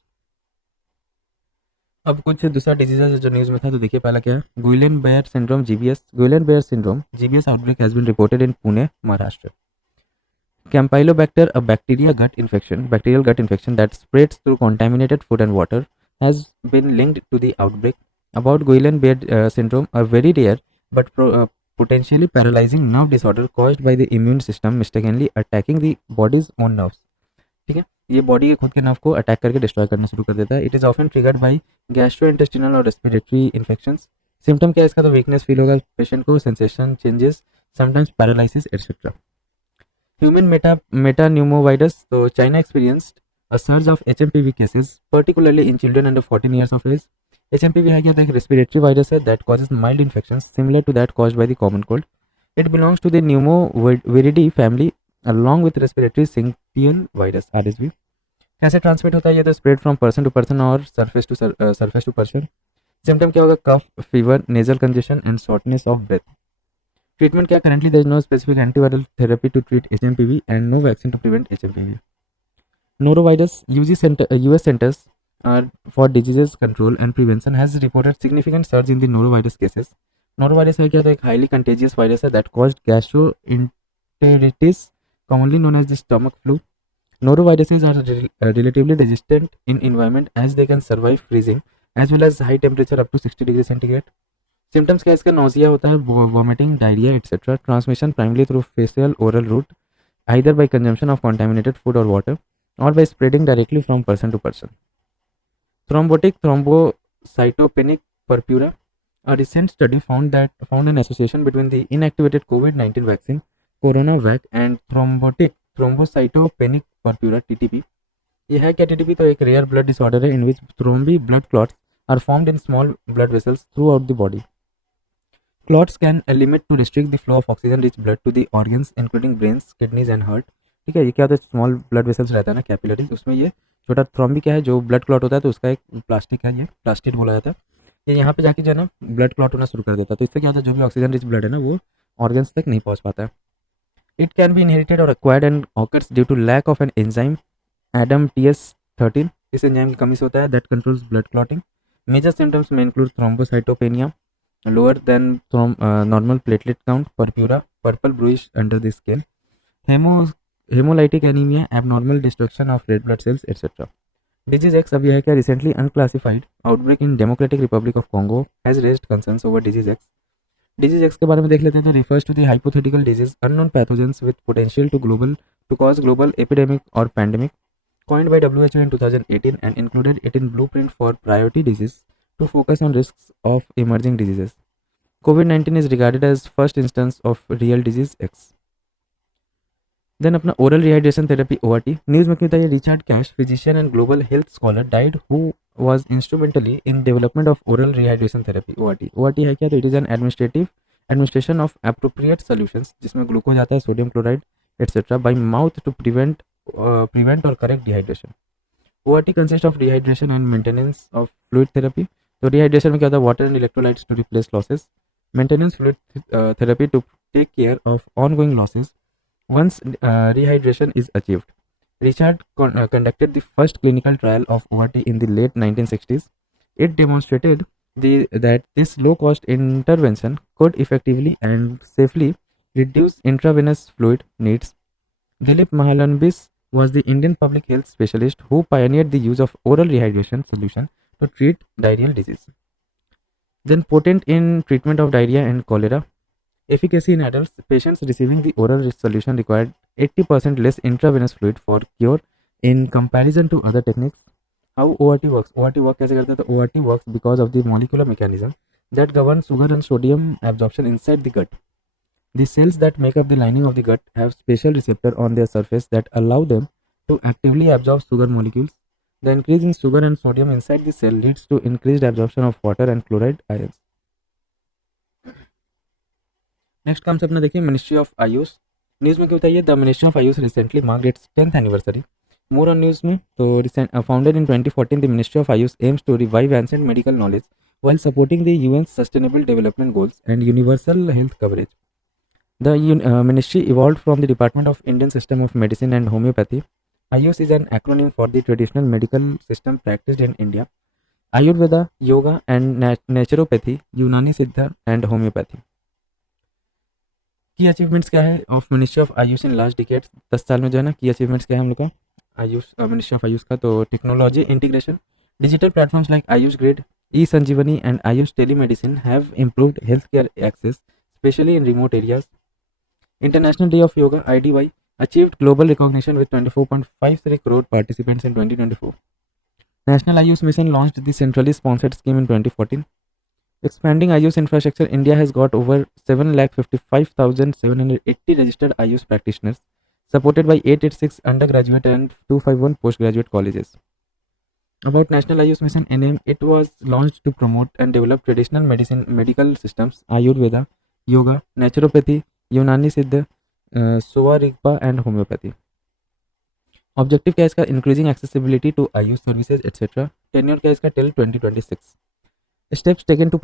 अब कुछ दूसरा diseases जो news में था. तो देखिए पहला क्या है? Guillain Barre syndrome GBS. Guillain Barre syndrome GBS outbreak has been reported in Pune, Maharashtra. Campylobacter, a bacterial gut infection that spreads through contaminated food and water, has been linked to the outbreak. About Guillain-Barré syndrome, a very rare but potentially paralyzing nerve disorder caused by the immune system mistakenly attacking the body's own nerves. ठीक है, ये body के खुद के nerve को attack करके destroy करना शुरू कर देता है. It is often triggered by gastrointestinal और रेस्पिरेटरी इन्फेक्शंस. सिम्टम क्या है इसका? तो वीकनेस फील होगा पेशेंट को, sensation changes, sometimes paralysis etcetera. Human metapneumovirus. So China experienced a surge of HMPV cases, particularly in children under 14 years of age. HMPV है क्या? तो एक respiratory virus है that causes mild infections similar to that caused by the common cold. It belongs to the Pneumoviridae family along with respiratory syncytial virus RSV. कैसे transmit होता है ये? तो spread from person to person और surface to person. Symptom क्या होगा? Cough, fever, nasal congestion and shortness of breath. Treatment क्या? Currently there is no specific antiviral therapy to treat HMPV and no vaccine to prevent HMPV. Norovirus. US centers for diseases control and prevention has reported significant surge in the norovirus cases. Norovirus है क्या, तो एक highly contagious virus है that caused gastroenteritis, commonly known as the stomach flu. Noroviruses are relatively resistant in environment as they can survive freezing as well as high temperature up to 60 degree centigrade. Symptoms क्या इसका, nausea होता है, vomiting, diarrhea, etc. Transmission primarily through facial oral route, either by consumption of contaminated food or water or by spreading directly from person to person. Thrombotic thrombocytopenic purpura. A recent study found an association between the inactivated COVID-19 vaccine CoronaVac and thrombotic thrombocytopenic purpura (TTP). ये है क्या TTP? तो एक rare blood disorder है in which thrombi blood clots are formed in small blood vessels throughout the body. Clots can limit to restrict the flow of oxygen-rich blood to the organs including brains, kidneys and heart. ठीक है, ये क्या होता है, small blood vessels रहता है ना, capillary, उसमें ये छोटा थ्रोम्बी क्या है, जो ब्लड क्लॉट होता है, तो उसका एक प्लास्टिक है, ये प्लास्टिड बोला जाता है, ये यहाँ पे जाके जो है ना ब्लड क्लॉट होना शुरू कर देता है, तो इससे क्या होता है, जो भी ऑक्सीजन रिच ब्लड है ना वो ऑर्गन्स तक नहीं पहुँच पाता है. इट कैन बी इनहेरिटेड और acquired and occurs due to lack of an enzyme ADAMTS13. इस एंजाइम की कमी से होता है that controls blood clotting. Major symptoms में include thrombocytopenia, lower than from normal platelet count, purpura, purple bluish under the skin, hemolytic anemia, abnormal destruction of red blood cells, etc. Disease X, अब यह है क्या, recently unclassified outbreak in Democratic Republic of Congo has raised concerns over disease X. Disease X के बारे में देख लेते हैं. तो refers to the hypothetical disease unknown pathogens with potential to cause global epidemic or pandemic, coined by WHO in 2018 and included it in blueprint for priority disease to focus on risks of emerging diseases. COVID-19 is regarded as first instance of real disease X. Then अपना oral rehydration therapy ORT. News में क्यों था ये, Richard cash, physician and global health scholar, died who was instrumentally in development of oral rehydration therapy ORT. ORT है क्या, तो it is an administration of appropriate solutions जिसमें glucose आता है, sodium chloride etc. by mouth to prevent or correct dehydration. ORT consists of dehydration and maintenance of fluid therapy. तो rehydration में क्या होता है, water and electrolytes to replace losses, maintenance fluid therapy to take care of ongoing losses once rehydration is achieved. Richard conducted the first clinical trial of ORT in the late 1960s. It demonstrated that this low-cost intervention could effectively and safely reduce intravenous fluid needs. Dilip Mahalanobis was the Indian public health specialist who pioneered the use of oral rehydration solution to treat diarrheal disease. Then potent in treatment of diarrhea and cholera. Efficacy in adults. Patients receiving the oral solution required 80% less intravenous fluid for cure in comparison to other techniques. How ORT works? ORT work कैसे करता है, तो ORT works because of the molecular mechanism that governs sugar and sodium absorption inside the gut. The cells that make up the lining of the gut have special receptor on their surface that allow them to actively absorb sugar molecules. The increase in sugar and sodium inside the cell leads to increased absorption of water and chloride ions. Next काम से अपना देखिए ministry of Ayush. News में क्या बताइए, the ministry of AYUSH recently marked its 10th anniversary. More on news में, तो recent founded in 2014, the ministry of AYUSH aims to revive ancient medical knowledge while supporting the UN's sustainable development goals and universal health coverage. The ministry evolved from the Department of Indian System of Medicine and Homeopathy. Ayush is an acronym for the traditional medical system practiced in India: Ayurveda, Yoga and Naturopathy, Unani Siddha and Homeopathy. की achievements क्या है of ministry of Ayush in last decades, 10 साल में जो है ना, की achievements क्या है हम लोग का आयुष मिनिस्ट्री ऑफ आयुष का, तो technology integration, digital platforms like Ayush grid, e-Sanjeevani and Ayush telemedicine have improved healthcare access, especially in remote areas. International Day of Yoga (IDY) achieved global recognition with 24.53 crore participants in 2024. National Ayush Mission launched the centrally sponsored scheme in 2014. Expanding Ayush infrastructure, India has got over 7,55,780 registered Ayush practitioners, supported by 886 undergraduate and 251 postgraduate colleges. About National Ayush Mission NM, it was launched to promote and develop traditional medical systems, Ayurveda, Yoga, Naturopathy, Unani Siddha, Sowa Rigpa and Homeopathy. Objective क्या है इसका, increasing accessibility to Ayush services etc. Tenure क्या है इसका, till 2026. Steps taken to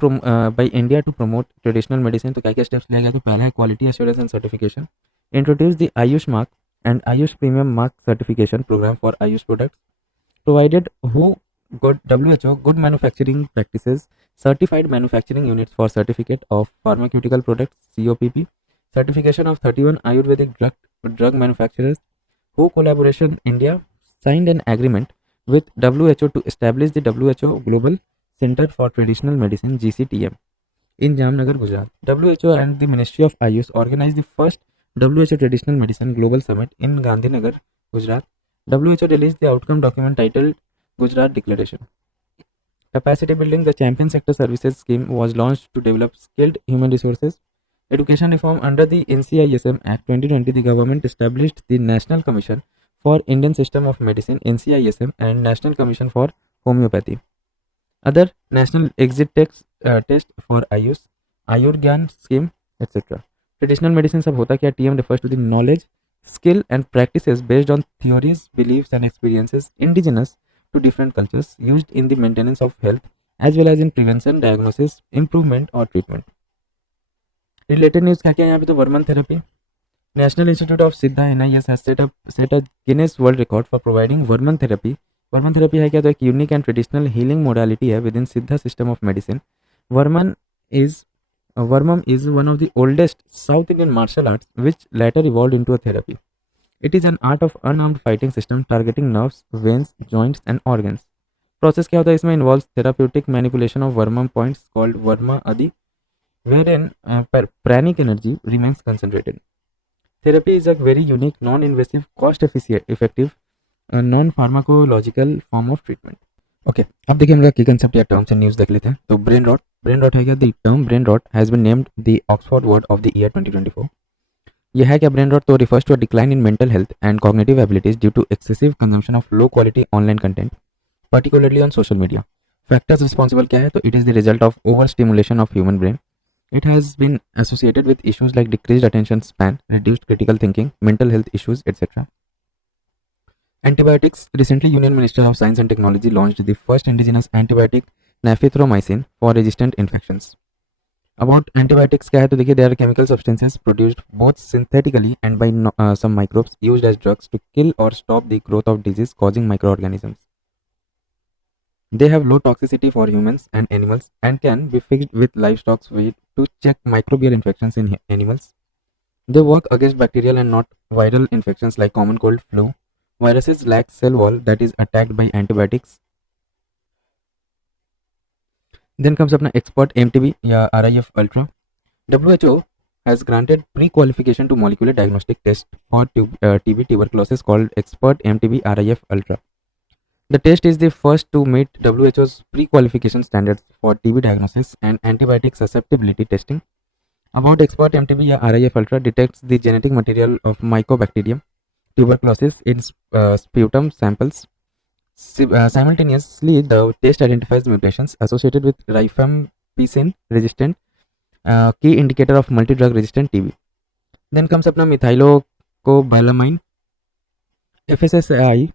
by India to promote traditional medicine, तो क्या क्या steps लिया गया, तो पहला है quality assurance and certification. Introduce the Ayush Mark and Ayush Premium Mark certification program for Ayush products. Provided who Good WHO Good Manufacturing Practices Certified Manufacturing Units for Certificate of Pharmaceutical Products COPP certification of 31 Ayurvedic drug manufacturers who collaboration India signed an agreement with WHO to establish the WHO Global Center for Traditional Medicine GCTM in Jamnagar, Gujarat. WHO and the Ministry of Ayush organized the first WHO Traditional Medicine Global Summit in Gandhinagar, Gujarat. WHO released the outcome document titled Gujarat Declaration. Capacity building, the Champion Sector Services Scheme was launched to develop skilled human resources. Education reform under the NCISM Act 2020, the government established the National Commission for Indian System of Medicine NCISM and National Commission for Homeopathy. Other national exit test for Ayush, Ayurgyan scheme, etc. Traditional medicine सब होता क्या? TM refers to the knowledge, skill and practices based on theories, beliefs and experiences indigenous to different cultures used in the maintenance of health as well as in prevention, diagnosis, improvement or treatment. Related news क्या क्या है यहाँ पे? तो Varman therapy. National Institute of Siddha NIS has set a Guinness World Record for providing Varman therapy. Varman therapy है क्या? तो एक unique and traditional healing modality है विद इन सिद्धा system of medicine. Varman is Varmam is one of the oldest South Indian martial arts which later evolved into a therapy. It is an art of unarmed fighting system targeting nerves, veins, joints and organs. Process क्या होता है इसमें? Involves therapeutic manipulation of Varmam points called Varma Adi wherein pranic energy remains concentrated. Therapy is a very unique, non-invasive, cost-effective, non-pharmacological form of treatment. Okay अब देखिए हम लोग की concept या टर्म्स एंड न्यूज़ देख लेते हैं. तो ब्रेन रॉट है क्या? The term brain rot has been named the Oxford word of the year 2024. यह है क्या ब्रेन रॉट? तो refers to a decline in mental health and cognitive abilities due to excessive consumption of low quality online content particularly on social media. Factors responsible क्या है? तो it is the result of over stimulation of human brain. It has been associated with issues like decreased attention span, reduced critical thinking, mental health issues, etc. Antibiotics. Recently, Union Minister of Science and Technology launched the first indigenous antibiotic nafithromycin for resistant infections. About antibiotics क्या है? तो देखिए they are chemical substances produced both synthetically and by some microbes used as drugs to kill or stop the growth of disease causing microorganisms. They have low toxicity for humans and animals and can be fixed with livestock's weight to check microbial infections in animals. They work against bacterial and not viral infections like common cold, flu. Viruses lack cell wall that is attacked by antibiotics. Then comes अपना expert MTB या RIF Ultra. WHO has granted pre-qualification to molecular diagnostic test for TB tuberculosis called expert MTB RIF Ultra. The test is the first to meet WHO's pre-qualification standards for TB diagnosis and antibiotic susceptibility testing. About expert MTB या RIF Ultra detects the genetic material of Mycobacterium tuberculosis in sputum samples. Simultaneously, the test identifies mutations associated with rifampicin resistant, key indicator of multi-drug resistant TB. Then comes अपना methylocobalamin. FSSAI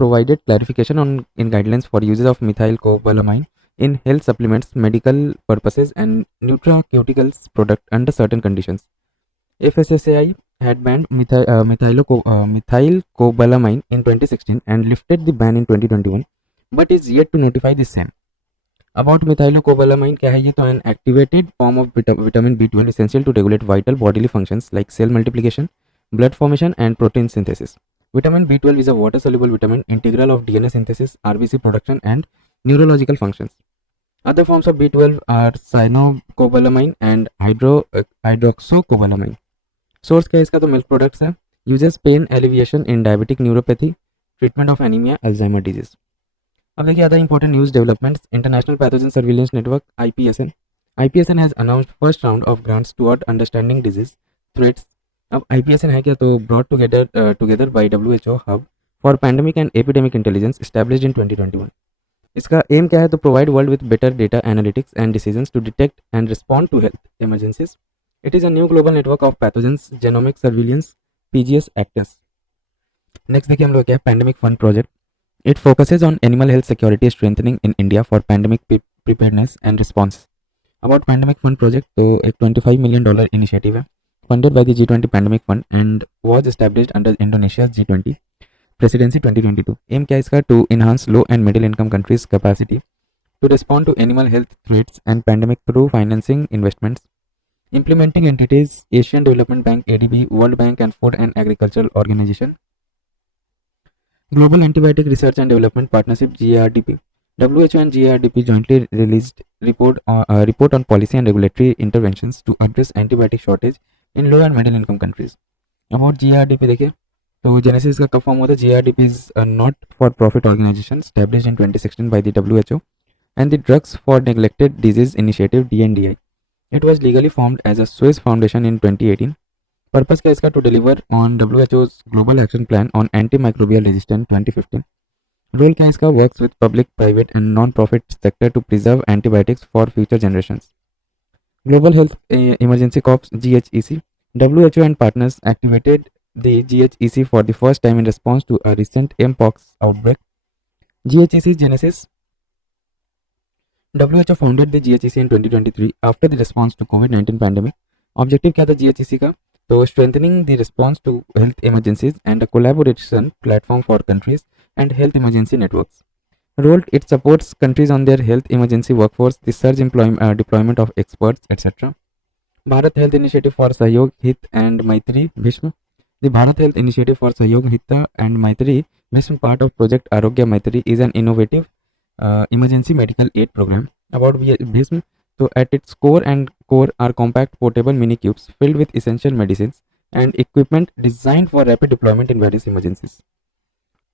provided clarification on in guidelines for uses of methylcobalamin in health supplements, medical purposes and nutraceuticals product under certain conditions. FSSAI had banned methylcobalamin in 2016 and lifted the ban in 2021 but is yet to notify the same. About methylcobalamin क्या है? ये तो an activated form of vitamin B12 essential to regulate vital bodily functions like cell multiplication, blood formation and protein synthesis. Vitamin B12 is a water-soluble vitamin integral of DNA synthesis, RBC production and neurological functions. Other forms of B12 are cyanocobalamin and hydroxycobalamin. Source क्या है इसका? तो milk products है. Uses pain alleviation in diabetic neuropathy, treatment of anemia, Alzheimer disease. अब देखिए other important news developments. International Pathogen Surveillance Network IPSN. IPSN has announced first round of grants toward understanding disease threats. अब IPSN है क्या? तो brought together by WHO Hub for Pandemic and Epidemic Intelligence established in 2021. इसका M क्या है? तो provide world with better data analytics and decisions to detect and respond to health emergencies. It is a new global network of pathogens, genomic surveillance, PGS actors. Next देखिए हम लोग क्या है? Pandemic Fund Project. It focuses on animal health security strengthening in India for pandemic preparedness and response. About Pandemic Fund Project, तो एक $25 million initiative है funded by the G20 Pandemic Fund and was established under Indonesia's G20. Presidency 2022। Aim क्या है इसका? To enhance low and middle income countries capacity to respond to animal health threats and pandemic through financing investments. Implementing entities: Asian Development Bank (ADB), World Bank, and Food and Agricultural Organization. Global Antibiotic Research and Development Partnership (GARDP). WHO and GARDP jointly released report on policy and regulatory interventions to address antibiotic shortage in low and middle income countries. About GARDP देखिए तो genesis का कब form होता है? GARDP is a not for profit organization established in 2016 by the WHO and the Drugs for Neglected Disease Initiative (DNDi). It was legally formed as a Swiss foundation in 2018. Purpose क्या इसका? To deliver on WHO's Global Action Plan on Antimicrobial Resistance 2015. Role क्या इसका? Works with public, private and non-profit sector to preserve antibiotics for future generations. Global Health Emergency Corps (GHEC). WHO and partners activated the GHEC for the first time in response to a recent mpox outbreak. GHEC genesis: WHO founded the GHEC in 2023 after the response to COVID-19 pandemic. Objective क्या था GHEC का? तो strengthening the response to health emergencies and a collaboration platform for countries and health emergency networks. Role: it supports countries on their health emergency workforce, the surge deployment of experts, etc. Bharat Health Initiative for Sahyog Hit and Maitri Bhishma. The Bharat Health Initiative for Sahyog Hita and Maitri Bhishma, part of Project Arogya Maitri, is an innovative emergency medical aid program. About Bhism, so at its core are compact portable mini cubes filled with essential medicines and equipment designed for rapid deployment in various emergencies.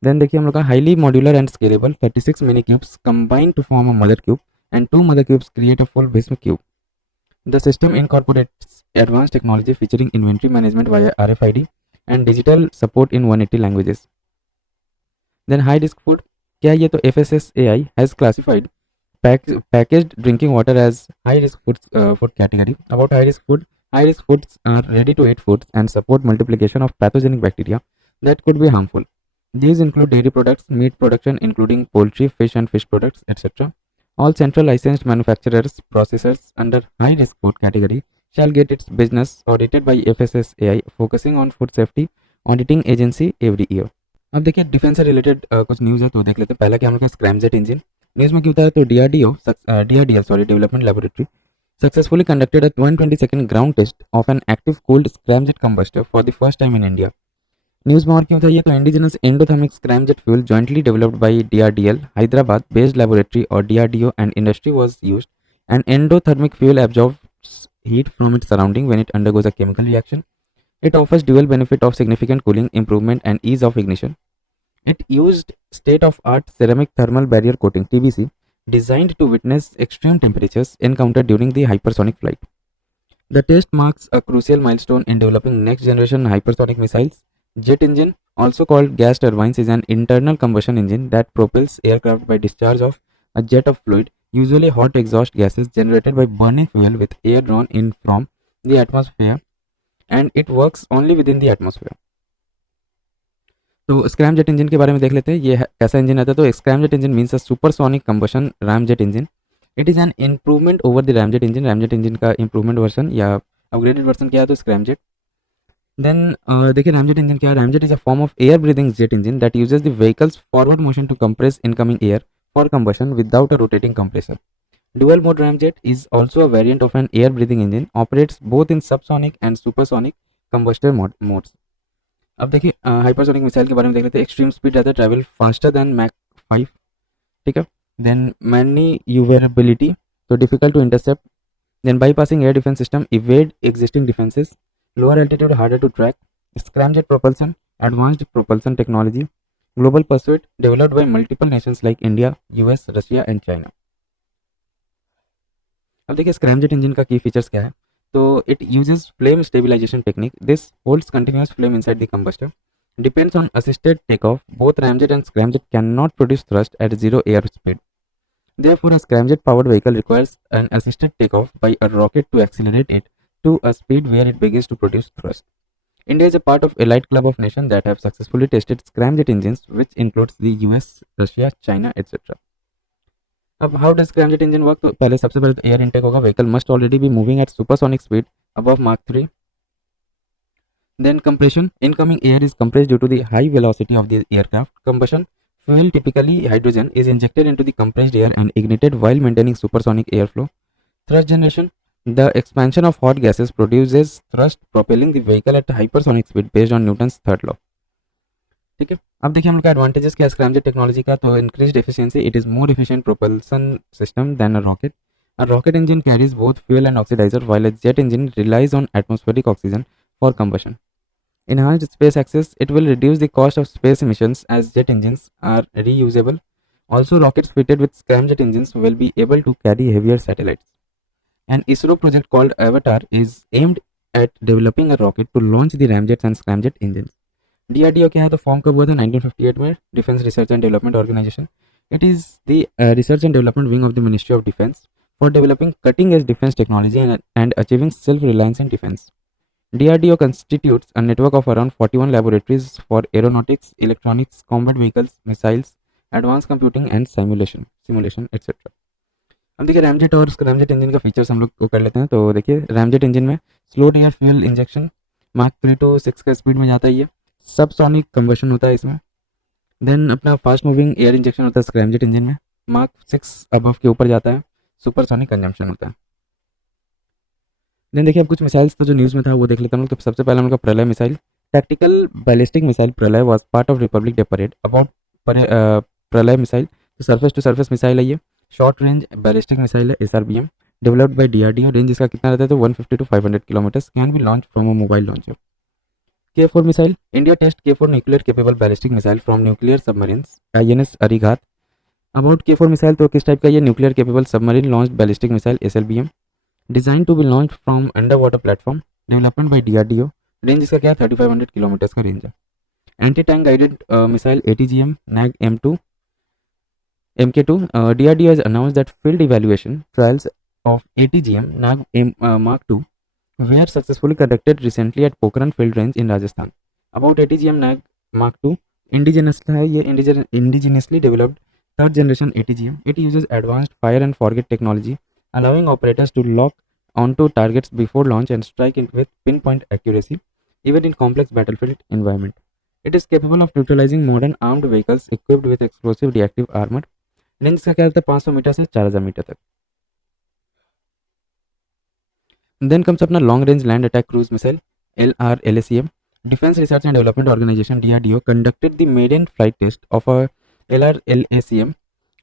Then देखिए हम लोग का highly modular and scalable 36 mini cubes combine to form a mother cube and 2 mother cubes create a full Bhism cube. The system incorporates advanced technology featuring inventory management via RFID and digital support in 180 languages. Then high risk food, क्या ये तो FSSAI has classified packaged drinking water as high risk food category. About high risk foods are ready to eat foods and support multiplication of pathogenic bacteria that could be harmful. These include dairy products, meat production including poultry, fish and fish products, etc. All central licensed manufacturers processors under high risk food category shall get its business audited by FSSAI, focusing on food safety auditing agency every year. अब देखिए defence से related कुछ news है तो देख लेते हैं. पहला क्या हम लोग का स्क्रैमजेट इंजन न्यूज़ में क्यों होता है? तो DRDL development laboratory successfully conducted a 122nd ground test of an active cooled scramjet combustor for the first time in India. News में और क्यों था ये? तो indigenous endothermic scramjet fuel jointly developed by DRDL Hyderabad based laboratory और DRDO and industry was used. An endothermic fuel absorbs heat from its surrounding when it undergoes a chemical reaction. It offers dual benefit of significant cooling improvement and ease of ignition. It used state-of-art ceramic thermal barrier coating (TBC) designed to withstand extreme temperatures encountered during the hypersonic flight. The test marks a crucial milestone in developing next-generation hypersonic missiles. Jet engine, also called gas turbines, is an internal combustion engine that propels aircraft by discharge of a jet of fluid, usually hot exhaust gases generated by burning fuel with air drawn in from the atmosphere, and it works only within the atmosphere. तो scramjet engine के बारे में देख लेते हैं. ये कैसा engine आता है? तो scramjet engine means a supersonic combustion ramjet engine. It is an improvement over the ramjet engine. Ramjet engine का इम्प्रूवमेंट वर्जन या अपग्रेडेड वर्जन क्या है? तो स्क्रैमजेट. देन देखिए रैमजेट इंजन क्या है? Ramjet is a form of air breathing jet engine that uses the vehicle's forward motion to compress incoming air for combustion without a rotating compressor. Dual mode ramjet is also a variant of an air breathing engine, operates both in subsonic and supersonic combustor modes. अब देखिए hypersonic missile के बारे में देख लेते हैं. Extreme speed रहता है, ट्रैवल फास्टर देन मैक 5. ठीक है. देन मैन्यूवरेबिलिटी, तो difficult to intercept. Then bypassing air defence system, evade existing defences. Lower altitude, harder to track. Scramjet propulsion, advanced propulsion technology. Global pursuit, developed by multiple nations like India, US, Russia and China. अब देखिए scramjet engine का की features क्या है? तो it uses flame stabilisation technique. This holds continuous flame inside the combustor. Depends on assisted takeoff. Both ramjet and scramjet cannot produce thrust at zero airspeed. Therefore, a scramjet-powered vehicle requires an assisted takeoff by a rocket to accelerate it to a speed where it begins to produce thrust. India is a part of elite club of nations that have successfully tested scramjet engines, which includes the US, Russia, China, etc. अब how does scramjet engine work? तो पहले सबसे पहले तो air intake होगा. Vehicle must already be moving at supersonic speed above Mach 3. Then compression. Incoming air is compressed due to the high velocity of the aircraft. Combustion. Fuel, typically hydrogen, is injected into the compressed air and ignited while maintaining supersonic airflow. Thrust generation. The expansion of hot gases produces thrust propelling the vehicle at hypersonic speed based on Newton's third law. ठीक है, अब देखिए हम लोग का advantages क्या scramjet technology का. तो increased efficiency, it is more efficient propulsion system than a rocket. A rocket engine carries both fuel and oxidizer, while a jet engine relies on atmospheric oxygen for combustion. Enhanced space access, it will reduce the cost of space missions as jet engines are reusable. Also, rockets fitted with scramjet engines will be able to carry heavier satellites. An ISRO project called Avatar is aimed at developing a rocket to launch the ramjets and scramjet engines. DRDO क्या है, तो form कब हुआ था 1958 में, defence research and development organisation. It is the research and development wing of the ministry of defence for developing cutting-edge defense technology and achieving self-reliance in defense. DRDO constitutes a network of around 41 laboratories for aeronautics, electronics, combat vehicles, missiles, advanced computing and simulation etc. अब देखिए ramjet और scramjet engine का features हम लोग को कर लेते हैं. तो देखिए रैमजेट इंजन में slow air fuel injection, mark 3 to 6 का स्पीड में जाता है ये. सबसोनिक कंबशन होता है इसमें. देन अपना फास्ट मूविंग एयर इंजेक्शन होता है स्क्रैमजेट इंजन में, मार्क 6 अबव के ऊपर जाता है. सुपरसोनिक कंजम्पशन होता है. देन देखिए अब कुछ मिसाइल्स तो जो न्यूज़ में था वो देख लेते हैं. तो सबसे पहले हम लोग का Pralay missile, tactical ballistic missile Pralay was part of Republic Day parade. About Pralay missile, तो सरफेस टू सरफेस मिसाइल है ये. शॉर्ट रेंज बैलिस्टिक मिसाइल है SRBM, developed by DRDO. Range इसका कितना रहता है, तो 150 to 500 kilometres. Can be launch from a mobile launcher. K4 missile, India test K4 nuclear capable ballistic missile from nuclear submarines INS Arighaat. About K4 missile, तो किस type का ये, nuclear capable submarine launched ballistic missile SLBM, design to be launch from under water platform, development by DRDO. Range इसका क्या है, 3500 kilometres का range है. Anti tank guided missile ATGM NAG M2 MK2. DRDO has announced that field evaluation trials of ATGM NAG Mark II were successfully conducted recently at Pokhran Field Range in Rajasthan. About ATGM NAG Mark II, indigenous है ये, indigenously developed third generation ATGM. It uses advanced fire and forget technology, allowing operators to lock onto targets before launch and strike it with pinpoint accuracy, even in complex battlefield environment. It is capable of neutralizing modern armed vehicles equipped with explosive reactive armor. Range का क्या होता है, 500 metre से 4000 metre तक. Then comes अपना long range land attack cruise missile LRLACM. Defense Research and Development Organization DRDO conducted the maiden flight test of a LRLACM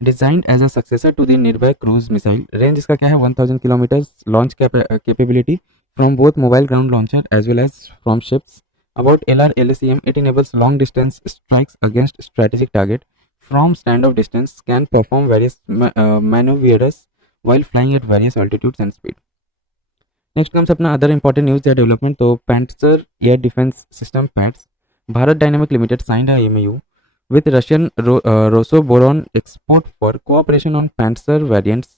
designed as a successor to the nearby cruise missile. Range इसका क्या है, 1000 kilometers. Launch capability from both mobile ground launcher as well as from ships. About LRLACM, it enables long distance strikes against strategic target from standoff distance, can perform various maneuvers while flying at various altitudes and speed. Next comes अपना other important news या development. तो Pantsir air defence system पैट्स, Bharat dynamics limited signed MOU with Russian Rosoboron export for cooperation on Pantsir variants.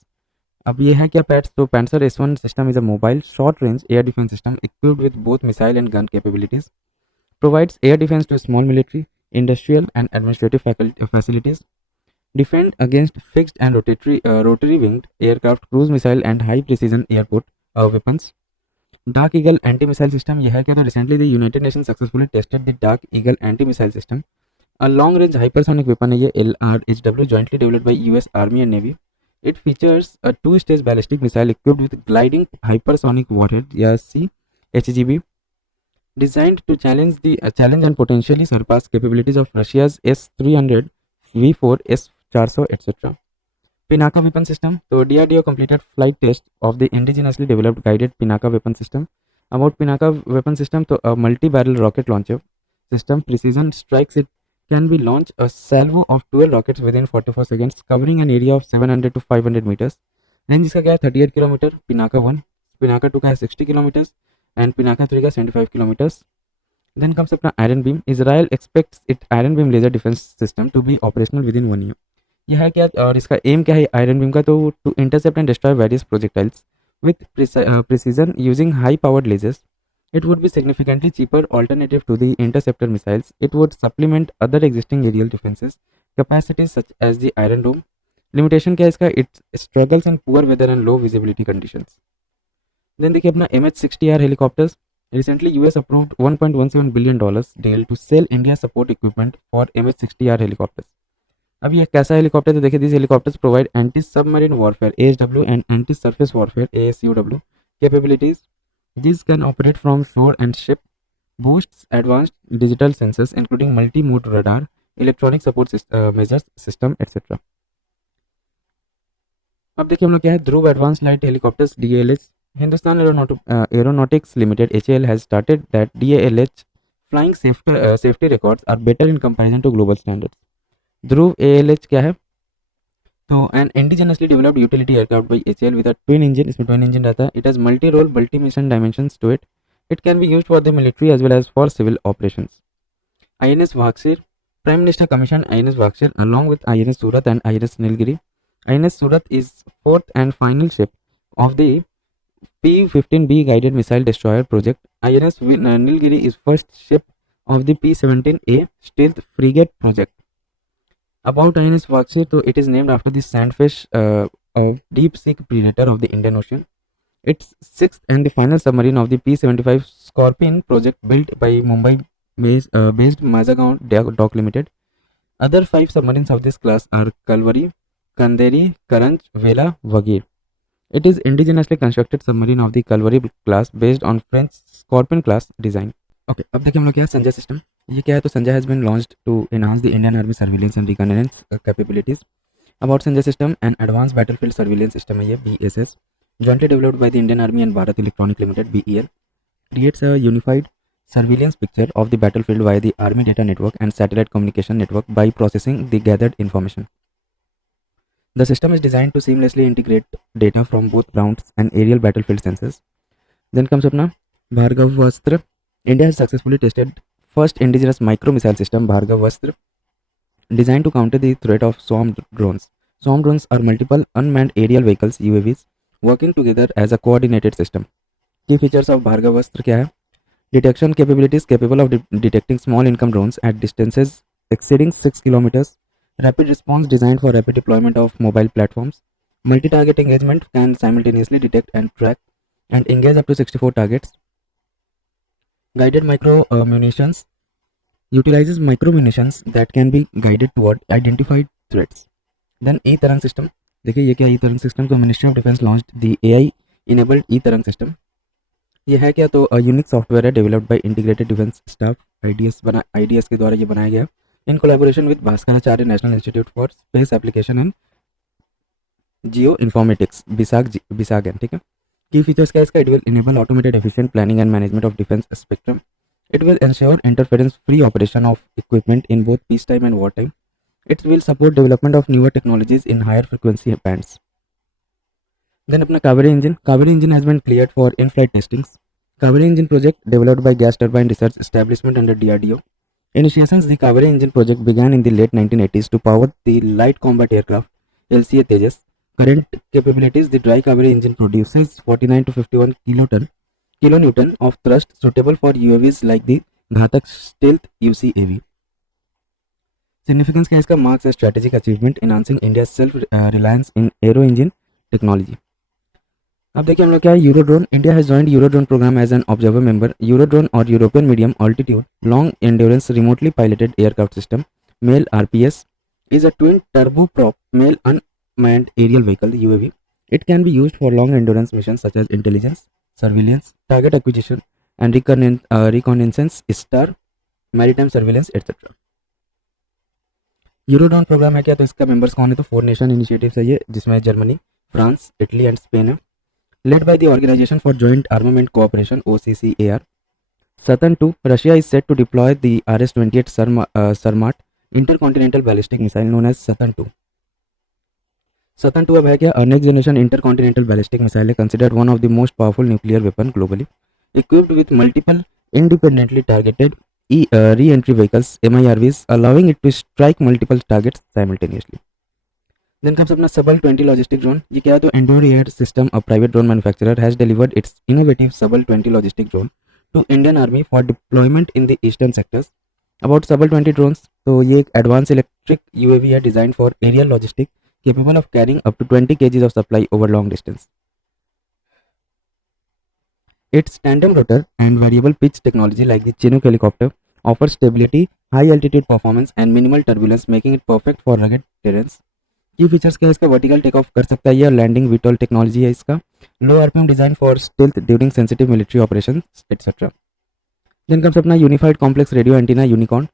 अब ये है क्या pets, तो Pantsir S1 system is a mobile short range air defense system equipped with both missile and gun capabilities. Provides air defense to small military, industrial and administrative facilities. Defend against fixed and rotary winged aircraft, cruise missile and high precision airport weapons. Dark Eagle anti-missile system, यह है क्या, तो recently the United Nations successfully tested the Dark Eagle anti-missile system. A long range hypersonic weapon है ये LRHW, jointly developed by US Army and Navy. It features a two-stage ballistic missile equipped with gliding hypersonic warhead या CHGB, designed to challenge and potentially surpass capabilities of Russia's S-300, V-4, S-400 etc. Pinaka weapon system, तो DRDO completed flight test of the indigenously developed guided Pinaka weapon system. About Pinaka weapon system, तो a multi-barrel rocket launcher system, precision strikes, it can be launched a salvo of 12 rockets within 44 seconds, covering an area of 700 to 500 meters. Range इसका क्या है, 38 kilometre. Pinaka 1, Pinaka 2 का है 60 kilometres and Pinaka 3 का 75 kilometres. Then comes अपना iron beam. Israel expects it iron beam laser defence system to be operational within 1 year. यह है क्या, और इसका एम क्या है आयरन बीम का, तो to intercept and destroy various projectiles with precision using high powered lasers. It would be significantly cheaper alternative to the interceptor missiles. It would supplement other existing aerial defenses capacities such as the Iron Dome. Limitation क्या है इसका, it struggles in poor weather and low visibility conditions. Then देखिए अपना MH-60R helicopters. Recently, US approved $1.17 billion deal to sell India support equipment for MH-60R helicopters. अब ये कैसा helicopter, तो देखिए these helicopters provide anti-submarine warfare ASW and anti-surface warfare ASUW capabilities. These can operate from shore and ship, boosts advanced digital sensors including multi-mode radar, electronic support measures system etc. अब देखिए हम लोग क्या है, Dhruv advanced light helicopters DALH. Hindustan aeronautics limited HAL has started that DALH flying safety records are better in comparison to global standards. Dhruv ALH क्या है, तो an indigenously developed utility aircraft by HAL with a twin engine. इसमें twin engine रहता है. It has multi role multi mission dimensions to it. It can be used for the military as well as for civil operations. INS Vagsir. Prime Minister commissioned INS Vagsir along with INS Surat and INS Nilgiri. INS Surat is fourth and final ship of the P-15B guided missile destroyer project. INS Nilgiri is first ship of the P-17A stealth frigate project. About INS Vagsir, so it is named after the sandfish, a deep sea predator of the Indian Ocean. It's sixth and the final submarine of the P-75 Scorpion project built by Mumbai-based Mazagon Dock Limited. Other 5 submarines of this class are Kalvari, Kanderi, Karanj, Vela, Vagir. It is indigenously constructed submarine of the Kalvari class based on French Scorpion class design. Okay, अब देखिए हम लोग क्या है, Sanjay system. ये क्या है, तो Sanjay has been launched to enhance the Indian Army surveillance and reconnaissance capabilities. About Sanjay system, an advanced battlefield surveillance system है ये BSS, jointly developed by the Indian Army and Bharat Electronic Limited BEL, creates a unified surveillance picture of the battlefield via the Army data network and satellite communication network by processing the gathered information. The system is designed to seamlessly integrate data from both ground and aerial battlefield sensors. Then comes अपना Bhargavastra. India has successfully tested first indigenous micro missile system Bhargavastra, designed to counter the threat of swarm drones. Swarm drones are multiple unmanned aerial vehicles UAVs working together as a coordinated system. Key features of Bhargavastra क्या है? Detection capabilities capable of detecting small income drones at distances exceeding 6 kilometers. Rapid response designed for rapid deployment of mobile platforms. Multi-target engagement can simultaneously detect and track and engage up to 64 targets. Guided micro munitions utilizes micro munitions that can be guided toward identified threats. Then E-Tarang system. देखिए ये क्या E-Tarang system, तो Ministry of Defense launched the AI enabled E-Tarang system. ये है क्या, तो unique software है developed by integrated defence staff IDS के द्वारा ये बनाया गया in collaboration with Bhaskaracharya national institute for space application and geoinformatics BISAG है. ठीक है. की फीचर्स क्या इसका, it will enable automated efficient planning and management of defence spectrum. It will ensure interference-free operation of equipment in both peacetime and wartime. It will support development of newer technologies in higher frequency bands. Then अपना Kaveri engine. Kaveri engine has been cleared for in-flight testings. Kaveri engine project developed by Gas Turbine Research Establishment under DRDO. Initiations, the Kaveri engine project began in the late 1980s to power the Light Combat Aircraft LCA Tejas. Current capabilities, the dry Kaveri engine produces 49 to 51 kilonewton of thrust suitable for UAVs like the Ghatak Stealth UCAV. Significance क्या इसका, marks a strategic achievement enhancing India's self-reliance in aero engine technology. अब देखिए हम लोग क्या है, Eurodrone. India has joined Eurodrone programme as an observer member. Eurodrone और European medium altitude long endurance remotely piloted aircraft system MALE RPS is a twin turboprop male unmanned aerial vehicle UAV. It can be used for long endurance missions such as intelligence, surveillance, target acquisition and reconnaissance, star, maritime surveillance etc. Eurodrone programme है क्या, तो इसका members कौन है, तो 4 nation initiatives है ये, जिसमें Germany, France, Italy and Spain है. Led by the Organization for Joint Armament Cooperation OCCAR. Saturn II, Russia is set to deploy the RS-28 Sarmat intercontinental ballistic missile known as Saturn II. Saturn II अब है क्या, next generation intercontinental ballistic missile है, considered one of the most powerful nuclear weapon globally, equipped with multiple independently targeted re-entry vehicles MIRVs, allowing it to strike multiple targets simultaneously. Then comes अपना Subal 20 logistic drone. ये क्या है, तो Endure Air System, a private drone manufacturer, has delivered its innovative Subal 20 logistic drone to Indian Army for deployment in the eastern sectors. About Subal 20 drones, तो ये एक advanced electric UAV है designed for aerial logistics, capable of carrying up to 20 kg of supply over long distance. Its tandem rotor and variable pitch technology like the Chinook helicopter offers stability, high altitude performance and minimal turbulence, making it perfect for rugged terrains. की features क्या है इसका? Vertical take off कर सकता है ये, landing विटॉल technology है इसका, low RPM design for stealth during sensitive military operations etcetera. Then comes अपना unified complex radio antenna UNICORN.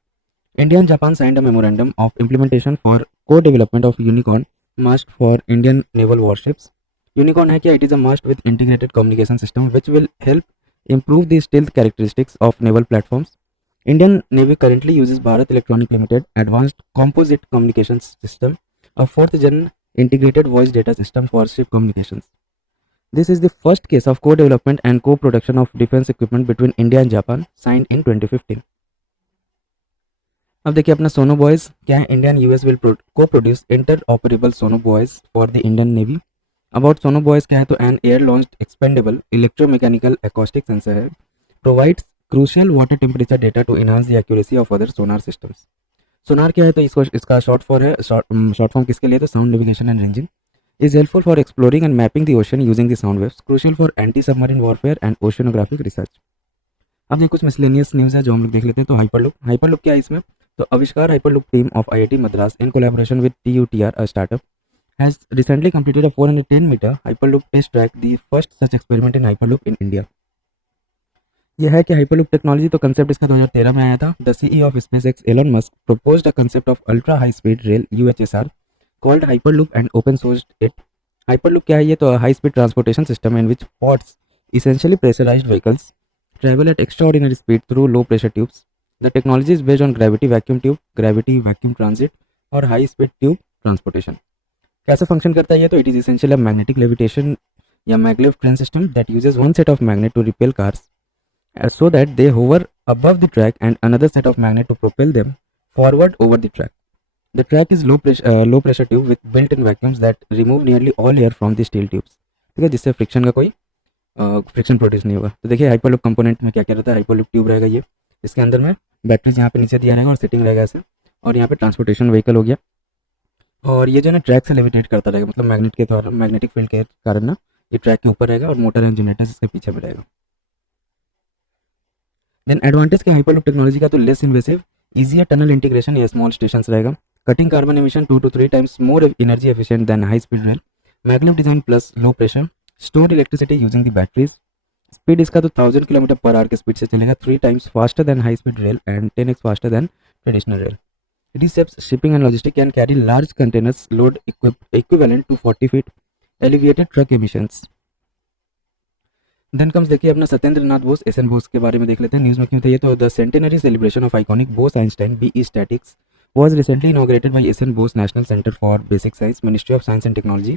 India and Japan signed a memorandum of implementation for co development of UNICORN mast for Indian naval warships. UNICORN है क्या? It is a mast with integrated communication system which will help improve the stealth characteristics of naval platforms. Indian Navy currently uses Bharat Electronic Limited Advanced Composite Communications System, a fourth-gen integrated voice data system for ship communications. This is the first case of co-development and co-production of defense equipment between India and Japan, signed in 2015. अब देखिए अपना सोनो boys क्या है? India and US will co-produce interoperable sonobuoys for the Indian navy. About sonobuoys क्या है? तो an air launched expendable electromechanical acoustic sensor है, provides crucial water temperature data to enhance the accuracy of other sonar systems. Sonar क्या है? तो इसका short form किसके लिए? तो sound navigation and ranging. Is helpful for exploring and mapping the ocean using the sound waves, crucial for anti submarine warfare and oceanographic research. अब ये कुछ मिसलेनियस न्यूज़ है जो हम लोग देख लेते हैं. तो हाइपरलूप क्या है इसमें? तो आविष्कार hyperloop team of IIT Madras in collaboration with TUTR a startup has recently completed a 410-meter Hyperloop test track, the first such experiment in Hyperloop in India. यह है कि Hyperloop टेक्नोलॉजी तो कंसेप्ट इसका 2013 में आया था. The CEO of SpaceX Elon Musk proposed a concept of ultra high speed rail UHSR called Hyperloop and open sourced it. Hyperloop क्या है? ये तो high speed transportation system in which pods, essentially pressurized vehicles, travel at extraordinary speed through low pressure tubes. The technology is based on gravity vacuum tube, gravity vacuum transit और high speed tube transportation. कैसे function करता है ये? तो it is essential a magnetic levitation या maglev train system that uses one set of magnet to repel cars so that they hover above the track and another set of magnet to propel them forward over the track. The track is low pressure tube with built-in vacuums that remove nearly all air from the steel tubes. ठीक है, जिससे friction का कोई friction produce नहीं होगा. तो देखिए hyperloop component में क्या क्या रहता है. हाइपरलूप ट्यूब रहेगा ये, इसके अंदर में बैटरीज यहाँ पे नीचे दिया रहेगा और सेटिंग रहेगा ऐसे, और यहाँ पे ट्रांसपोर्टेशन व्हीकल हो गया, और ये जो है ना ट्रैक से लेविटेट करता रहेगा, मतलब मैग्नेट के द्वारा, मैग्नेटिक फील्ड के कारण ना ये ट्रैक के ऊपर रहेगा और मोटर एंड जनरेटर्स इसके पीछे में रहेगा. देन एडवांटेज क्या हाइपरलूप टेक्नोलॉजी का? तो less invasive, easier tunnel integration या स्मॉल स्टेशन रहेगा, cutting carbon emission 2 to 3 times more energy efficient then high speed rail, maglev design plus low pressure, stored electricity using the batteries. Speed इसका तो 1000 km/h के speed से चलेगा, 3 times faster than high speed rail and 10x faster than traditional rail. Receps shipping and logistics can carry large containers load equivalent to 40 feet, alleviated truck emissions. Then comes देखिए अपना Satyendra Nath Bose, SN Bose के बारे में देख लेते हैं. न्यूज़ में क्यों थे ये? तो the centenary celebration of iconic Bose Einstein BE statics was recently inaugurated by SN Bose National Center for Basic Science, Ministry of Science and Technology.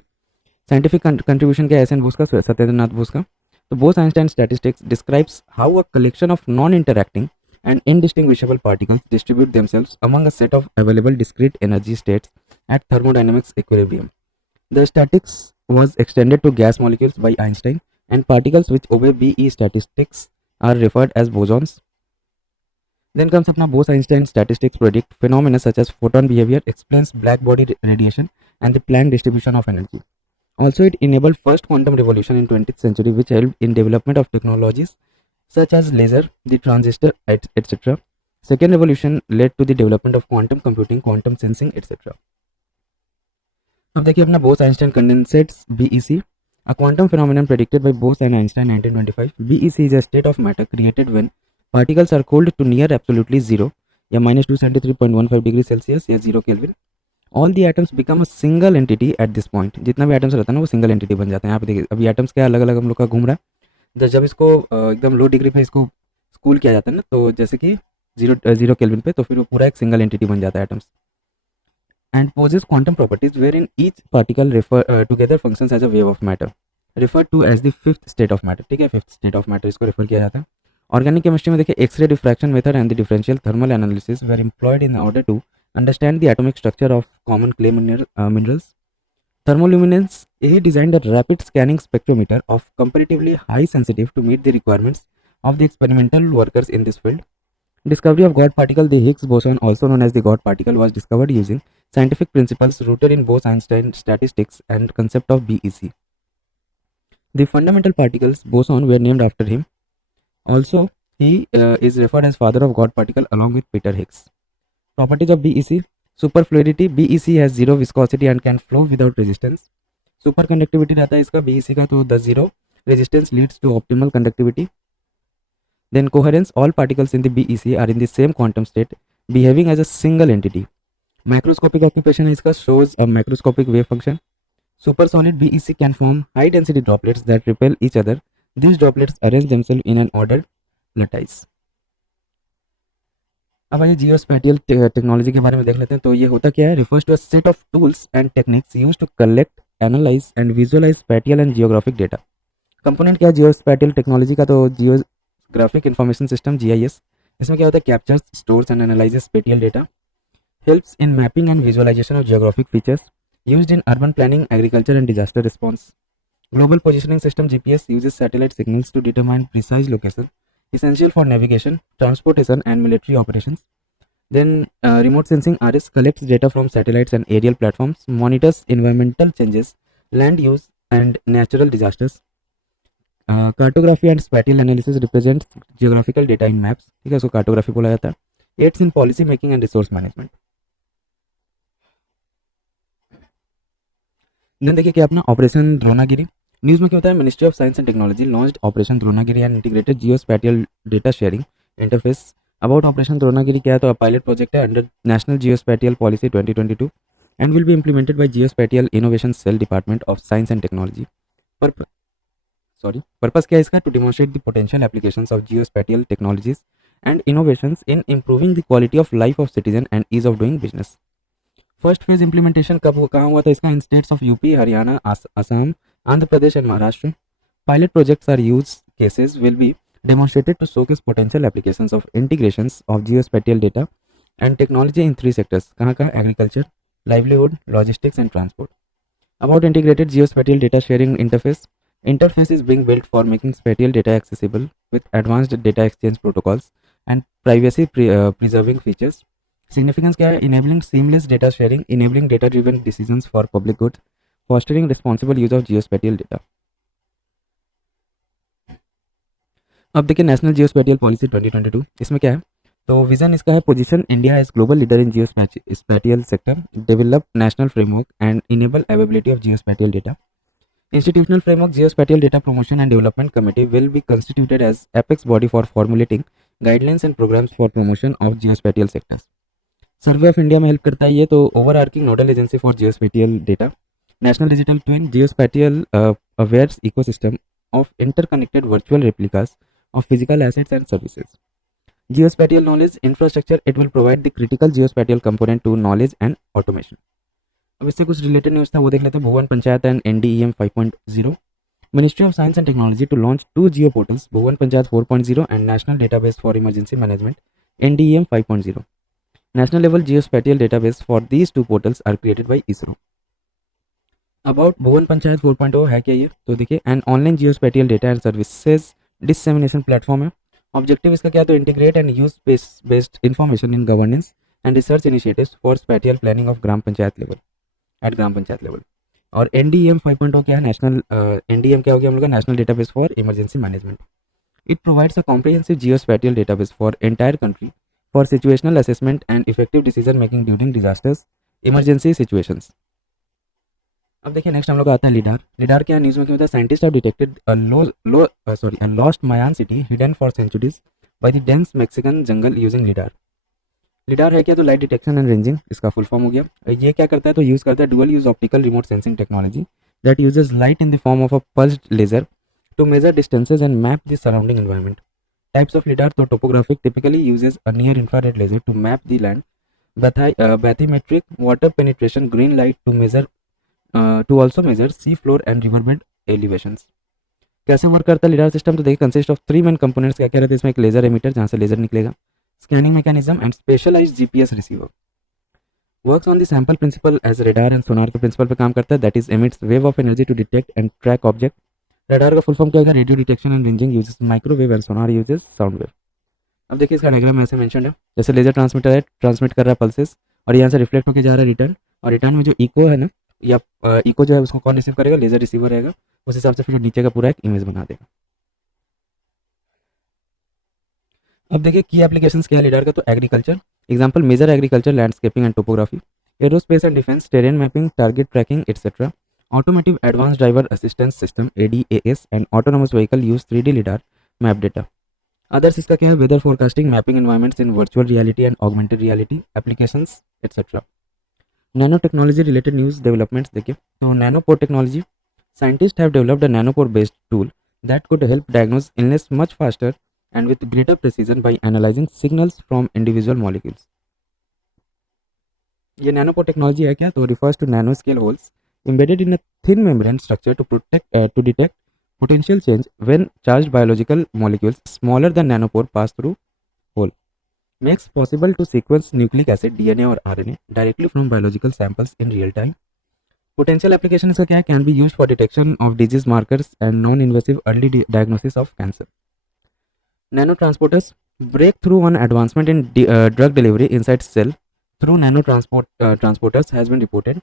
Scientific contribution क्या है एसएन बोस का? सत्येंद्र नाथ बोस का. तो Bose Einstein statistics describes how a collection of non interacting and indistinguishable particles distribute themselves among a set of available discrete energy states at thermodynamics equilibrium. The statistics was extended to gas molecules by Einstein, and particles which obey BE statistics are referred as bosons. Then comes अपना Bose-Einstein statistics predict phenomena such as photon behavior, explains black body radiation and the Planck distribution of energy. Also, it enabled first quantum revolution in 20th century, which helped in development of technologies such as laser, the transistor, etc. Second revolution led to the development of quantum computing, quantum sensing, etc. अब देखिए अपना Bose-Einstein condensates BEC, a quantum phenomenon predicted by Bose and Einstein 1925. BEC is a state of matter created when particles are cooled to near absolutely zero या -273.15 degree Celsius या 0 kelvin. All the atoms become a single entity at this point. जितना भी atoms रहता है ना वो single entity बन जाते हैं. यहाँ पे देखिए अभी एटम्स क्या अलग अलग हम लोग का घूम रहा है. जब इसको एकदम लो डिग्री पे इसको कूल किया जाता है ना, तो जैसे कि जीरो केल्विन पे, तो फिर वो पूरा एक सिंगल एंटिटी बन जाता है atoms. And poses quantum properties wherein each particle refer together functions as a wave of matter, refer to as the fifth state of matter. ठीक है, फिफ्थ स्टेट ऑफ मैटर इसको refer किया जाता है. Organic chemistry में देखिए X ray diffraction method and the differential thermal analysis were employed in order to understand the atomic structure of common clay minerals. Thermoluminescence is designed a rapid scanning spectrometer of comparatively high sensitivity to meet the requirements of the experimental workers in this field. Discovery of God particle, the Higgs boson, also known as the God particle, was discovered using scientific principles rooted in Bose-Einstein statistics and concept of BEC. The fundamental particles boson were named after him. Also, he is referred as father of God particle along with Peter Higgs. Properties of BEC: superfluidity. BEC has zero viscosity and can flow without resistance. Superconductivity रहता है इसका BEC का, तो the zero resistance leads to optimal conductivity. Then coherence: all particles in the BEC are in the same quantum state, behaving as a single entity. Macroscopic occupation है इसका, shows a macroscopic wave function. Supersolid BEC can form high density droplets that repel each other. These droplets arrange themselves in an ordered lattice. अब आइए जियोस्पैटियल technology के बारे में देख लेते हैं। तो ये होता क्या है? Refers to a set of tools and techniques use to collect, analyse and visualise spatial and geographic data. Component क्या है जियोस्पैटियल टेक्नोलॉजी का? तो जियोग्राफिक इंफॉर्मेशन सिस्टम GIS। इसमें क्या होता है? Captures, stores and analyses spatial data, helps in mapping and visualisation of geographic features, used in urban planning, agriculture and disaster response. Global positioning system GPS uses satellite signals to determine precise location, essential for navigation, transportation and military operations. Then remote sensing RS collects data from satellites and aerial platforms, monitors environmental changes, land use and natural disasters. Cartography and spatial analysis represents geographical data in maps, ठीक है, उसको cartography बोला जाता है। Aids in policy making and resource management. Then देखिए क्या अपना operation Dronagiri. News में क्या होता है? Ministry of science and technology launched operation Dronagiri and integrated geospatial data sharing interface. About operation Dronagiri क्या है? तो पायलट प्रोजेक्ट है under national geospatial policy 2022 and will be implemented by geospatial innovation cell department of science and technology. Purpose क्या है इसका? To demonstrate the potential applications of geospatial technologies and innovations in improving the quality of life of citizen and ease of doing business. First phase implementation कहाँ हुआ था इसका? In states of UP, Haryana, Assam, Andhra Pradesh and Maharashtra. Pilot projects are use cases will be demonstrated to showcase potential applications of integrations of geospatial data and technology in 3 sectors. कहाँ कहाँ? Agriculture, livelihood, logistics and transport. About integrated geospatial data sharing interface. Interface is being built for making spatial data accessible with advanced data exchange protocols and privacy preserving features. Significance क्या है? Enabling seamless data sharing, enabling data driven decisions for public good, fostering responsible use of geospatial data. अब देखिए national geospatial policy 2022, इसमें क्या है? तो vision इसका है position India as global leader in geospatial sector, develop national framework and enable availability of geospatial data. Institutional framework geospatial data promotion and development committee will be constituted as apex body for formulating guidelines and programs for promotion of geospatial sectors. Survey of India में help करता है ये, तो overarching nodal agency for geospatial data. National digital twin geospatial aware ecosystem of interconnected virtual replicas of physical assets and services. Geospatial knowledge infrastructure, it will provide the critical geospatial component to knowledge and automation. अब इससे कुछ related news था वो देख लेते हैं। Bhuvan Panchayat and NDEM 5.0। Ministry of science and technology to launch 2 geo portals, Bhuvan Panchayat 4.0 and national database for emergency management NDEM 5.0. National level geospatial database for these 2 portals are created by ISRO. About Bhuvan Panchayat 4.0 है क्या ये? तो देखिए an online geospatial data and services dissemination platform है। Objective इसका क्या है? तो integrate and use based information in governance and research initiatives for spatial planning of gram panchayat level, at gram panchayat level. और NDEM 5.0 क्या है? नेशनल NDEM क्या हो गया हम लोग का? National database for emergency management. It provides a comprehensive geospatial database for entire country for situational assessment and effective decision making during disasters, emergency situations. अब देखिए नेक्स्ट हम लोग आता है लिडार। लिडार क्या न्यूज़ में क्या होता है? Scientist have detected a lost Mayan city hidden for centuries by the dense Mexican jungle using lidar. Lidar है क्या? तो लाइट डिटेक्शन एंड रेंजिंग, इसका फुल फॉर्म हो गया। ये क्या करता है? तो यूज़ करता है dual use optical remote sensing technology that uses light in the form of a pulsed laser to measure distances and map the surrounding environment. Types of lidar, तो topographic typically uses a near infrared laser to map the land, bathymetric water penetration green light to also measure sea floor and riverbed elevations. कैसे work करता है lidar system? तो देखिए consist of 3 main components क्या क्या रहते हैं इसमें? एक लेजर एमिटर जहाँ से लेजर निकलेगा, scanning mechanism and specialized GPS receiver. Works on the sample principle as radar and sonar के प्रिंसिपल पे काम करता है, that is emits wave of energy to detect and track object. Radar का full form क्या होगा? Radio detection and ranging uses microwave and sonar uses sound wave. अब देखिए इसका डायग्राम ऐसे मेंशन है, जैसे लेजर ट्रांसमीटर है, ट्रांसमिट कर रहा है पल्सेस और यहाँ से रिफ्लेक्ट होकर जा रहा है रिटर्न, और रिटर्न में जो इको है ना, या इको जो है उसको कौन रिसीव करेगा? लेजर रिसीवर रहेगा। उस हिसाब से फिर नीचे का पूरा एक इमेज बना देगा। अब देखिए की एप्लीकेशंस क्या है लिडार का, तो agriculture example major agriculture landscaping and topography, aerospace and defence terrain mapping target tracking etcetera, automotive advance driver assistance system ADAS and autonomous vehicle use 3D lidar map data. Others इसका क्या है, weather forecasting mapping environments in virtual reality and augmented reality applications etcetera. Nano technology related news developments देखिए, तो nanopore technology scientists have developed a nanopore based tool that could help diagnose illness much faster and with greater precision by analyzing signals from individual molecules. ये Nanopore technology है क्या, तो refers to nanoscale holes embedded in a thin membrane structure to detect potential change when charged biological molecules smaller than nanopore pass through hole. Makes possible to sequence nucleic acid, DNA और RNA directly from biological samples in real time. Potential application इसका क्या है, can be use for detection of disease markers and non invasive early diagnosis of cancer. Nano transporters breakthrough on advancement in drug delivery inside cell through nano transporters has been reported.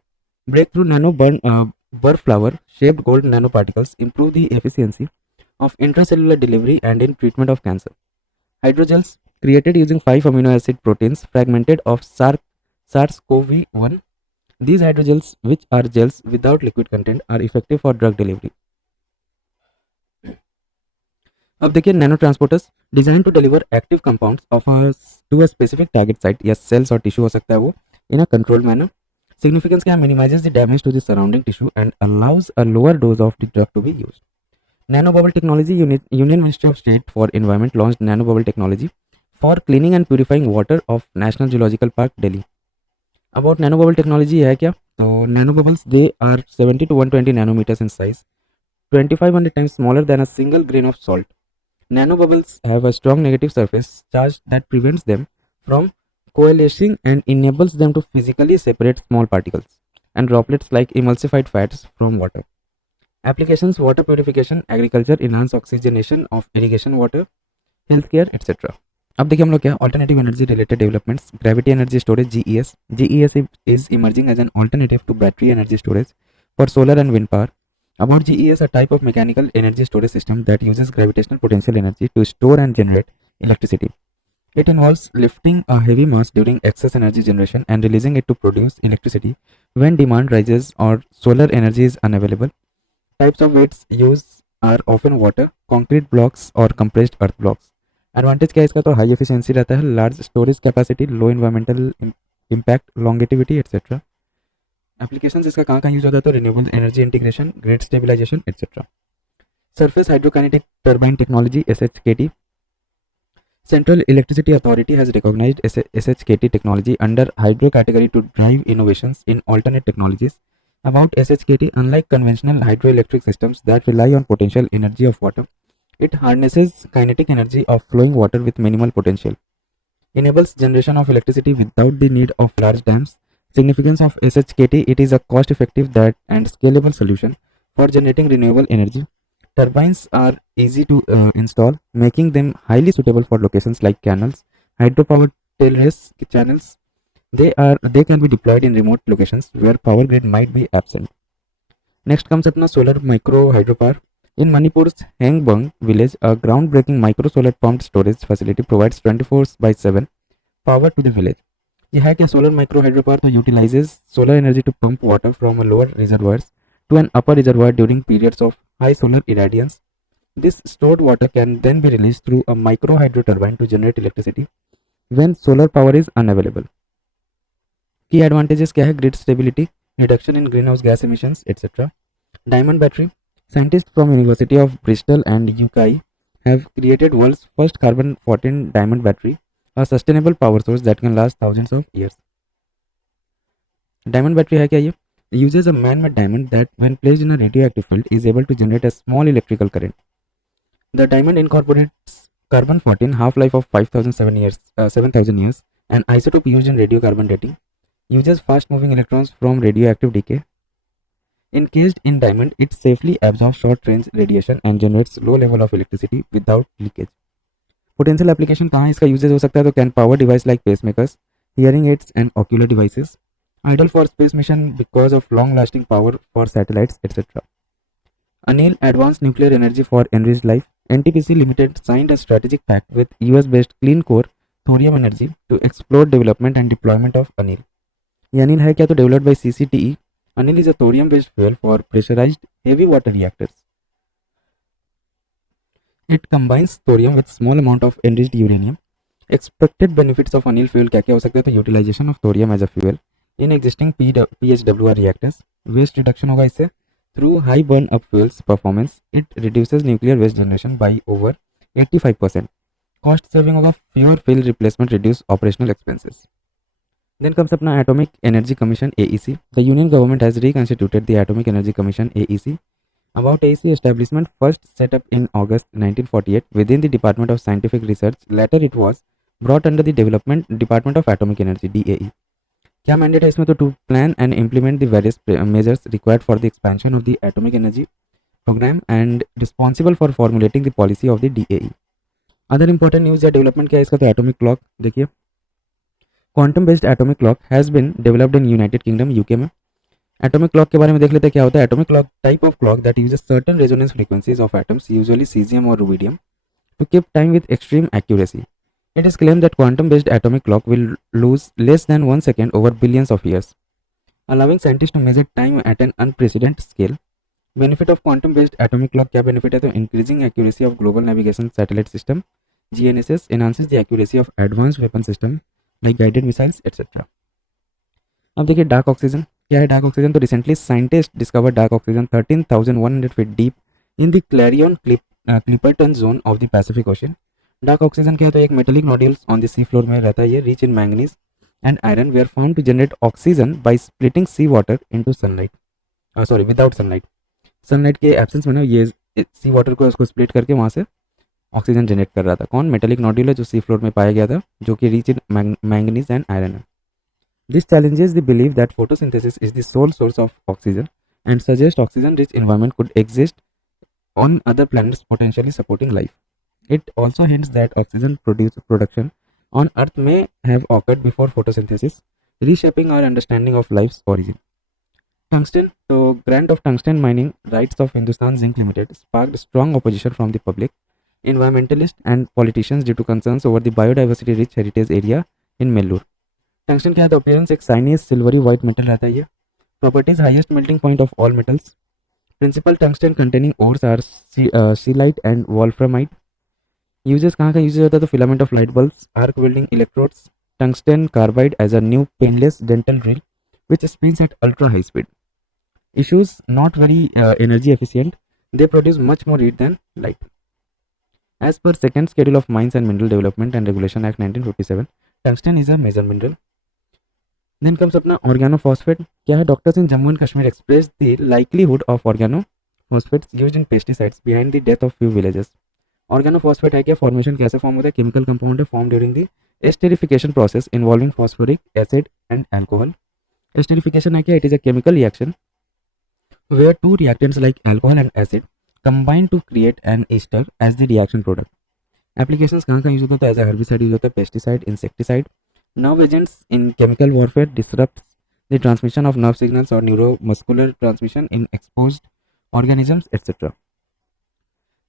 Breakthrough nano bird flower shaped gold nano particles improve the efficiency of intracellular delivery and in treatment of cancer. Hydrogels created using 5 amino acid proteins fragmented of SARS-CoV-1. These hydrogels, which are gels without liquid content, are effective for drug delivery. अब देखिए nano transporters design to deliver active compounds of to a specific target site या cells और tissue हो सकता है वो in a controlled manner. Significance क्या, minimizes the damage to the surrounding tissue and allows a lower dose of the drug to be used. Nano bubble technology union ministry of state for environment launched nano bubble technology for cleaning and purifying water of national zoological park Delhi. About nano bubble technology है क्या, तो nano bubbles they are 70 to 120 nanometers in size, 2500 times smaller than a single grain of salt. Nano bubbles have a strong negative surface charge that prevents them from coalescing and enables them to physically separate small particles and droplets like emulsified fats from water. Applications: water purification, agriculture, enhanced oxygenation of irrigation water, healthcare, etc. अब देखिए हम लोग क्या alternative energy related developments, gravity energy storage GES is emerging as an alternative to battery energy storage for solar and wind power. About GES, a type of mechanical energy storage system that uses gravitational potential energy to store and generate electricity. It involves lifting a heavy mass during excess energy generation and releasing it to produce electricity when demand rises or solar energy is unavailable. Types of weights used are often water, concrete blocks or compressed earth blocks. Advantage क्या है इसका, तो high efficiency रहता है, large storage capacity, low environmental impact, longevity etcetera. Applications इसका कहाँ कहाँ use होता है, तो renewable energy integration, grid stabilization etcetera. Surface hydrokinetic turbine technology SHKT, Central Electricity Authority has recognized SHKT technology under hydro category to drive innovations in alternate technologies. About SHKT, unlike conventional hydroelectric systems that rely on potential energy of water, it harnesses kinetic energy of flowing water with minimal potential, enables generation of electricity without the need of large dams. Significance of SHKT: it is a cost-effective and scalable solution for generating renewable energy. Turbines are easy to install, making them highly suitable for locations like canals, hydropower terrace channels. They can be deployed in remote locations where power grid might be absent. Next comes अपना solar micro hydropower. In Manipur's Hengbung village, a groundbreaking micro solar pumped storage facility provides 24/7 power to the village. ये है क्या, solar micro hydropower तो utilizes solar energy to pump water from a lower reservoirs to an upper reservoir during periods of high solar irradiance. This stored water can then be released through a micro hydro turbine to generate electricity when solar power is unavailable. Key advantages क्या है, grid stability, reduction in greenhouse gas emissions, etc. Diamond battery. Scientists from University of Bristol and UKI have created world's first carbon-14 diamond battery, a sustainable power source that can last thousands of years. Diamond battery है क्या ये? Uses a man-made diamond that, when placed in a radioactive field, is able to generate a small electrical current. The diamond incorporates carbon-14, half-life of 7,000 years, an isotope used in radiocarbon dating. Uses fast-moving electrons from radioactive decay. Encased in diamond, it safely absorbs short-range radiation and generates low level of electricity without leakage. Potential application कहाँ इसका usage हो सकता है, तो can power device like pacemakers, hearing aids and ocular devices. Ideal for space mission because of long-lasting power for satellites, etc. Anil Advanced Nuclear Energy for Enriched Life, NTPC Limited signed a strategic pact with US-based Clean Core Thorium Energy to explore development and deployment of Anil. ये अनिल है क्या? तो developed by CCTE. Anil is a thorium-based fuel for pressurized heavy water reactors. It combines thorium with small amount of enriched uranium. Expected benefits of Anil fuel क्या क्या हो सकते हैं? तो utilization of thorium as a fuel in existing PHWR reactors. Waste reduction होगा इससे. Through high burn up fuels performance, it reduces nuclear waste generation by over 85%. Cost saving होगा. Fewer fuel replacement, reduce operational expenses. Then comes अपना Atomic Energy Commission AEC. The Union government has reconstituted the Atomic Energy Commission AEC. About AEC establishment, first set up in August 1948 within the Department of Scientific Research. Later it was brought under the Department of Atomic Energy DAE. क्या mandate है इसमें? तो to plan and implement the various measures required for the expansion of the atomic energy programme and responsible for formulating the policy of the DAE. Other important news या development क्या है इसका? तो atomic clock देखिए, quantum based atomic clock has been developed in United Kingdom UK में. Atomic clock के बारे में देख लेते हैं क्या होता है. Atomic clock type of clock that uses certain resonance frequencies of atoms, usually caesium और rubidium, to keep time with extreme accuracy. It is claimed that quantum-based atomic clock will lose less than 1 second over billions of years, allowing scientists to measure time at an unprecedented scale. Benefit of quantum-based atomic clock क्या benefit है? तो increasing accuracy of global navigation satellite system GNSS, enhances the accuracy of advanced weapon system like guided missiles etc. अब देखिए dark oxygen क्या है. Dark oxygen तो recently scientist discover dark oxygen 13,100 feet deep in the Clarion Clipperton zone of the Pacific Ocean. Dark oxygen क्या है? तो एक metallic nodules on the sea floor में रहता है. ये rich in manganese and iron they are found to generate oxygen by splitting sea water into sunlight. Sorry, without sunlight. Sunlight के absence में ना ये सी वाटर को उसको स्प्लिट करके वहाँ से ऑक्सीजन जनरेट कर रहा था. कौन? मेटेलिक नोड्यूल है जो सी फ्लोर में पाया गया था, जो कि rich in manganese and iron है. This challenges the belief that photosynthesis is the sole source of oxygen and suggests oxygen-rich environment could exist on other planets, potentially supporting life. It also hints that oxygen production on Earth may have occurred before photosynthesis, reshaping our understanding of life's origin. Tungsten. So, grant of tungsten mining rights of Hindustan Zinc Limited sparked strong opposition from the public, environmentalists, and politicians due to concerns over the biodiversity-rich heritage area in Mellur. Tungsten क्या है? तो appearance एक साइनियस silvery white metal रहता है ये. Properties highest melting point of all metals. Principal tungsten containing ores are scheelite and wolframite. Uses कहाँ का uses होता है? तो filament of light bulbs, arc welding electrodes, tungsten carbide as a new painless dental drill which spins at ultra high speed. Issues not very energy efficient, they produce much more heat than light. As per second schedule of mines and mineral development and regulation act 1957, tungsten is a major mineral. Then comes अपना organophosphate क्या है? Doctors in Jammu and Kashmir express the likelihood of organophosphates used in pesticides behind the death of few villages. Organophosphate है क्या? Formation कैसे form होता है? Chemical compound है, form during the esterification process involving phosphoric acid and alcohol. Esterification है क्या? It is a chemical reaction where two reactants like alcohol and acid combine to create an ester as the reaction product. Applications कहाँ कहाँ use होता है? As a herbicide use होता है, pesticide, insecticide. Nerve agents in chemical warfare disrupts the transmission of nerve signals or neuromuscular transmission in exposed organisms, etc.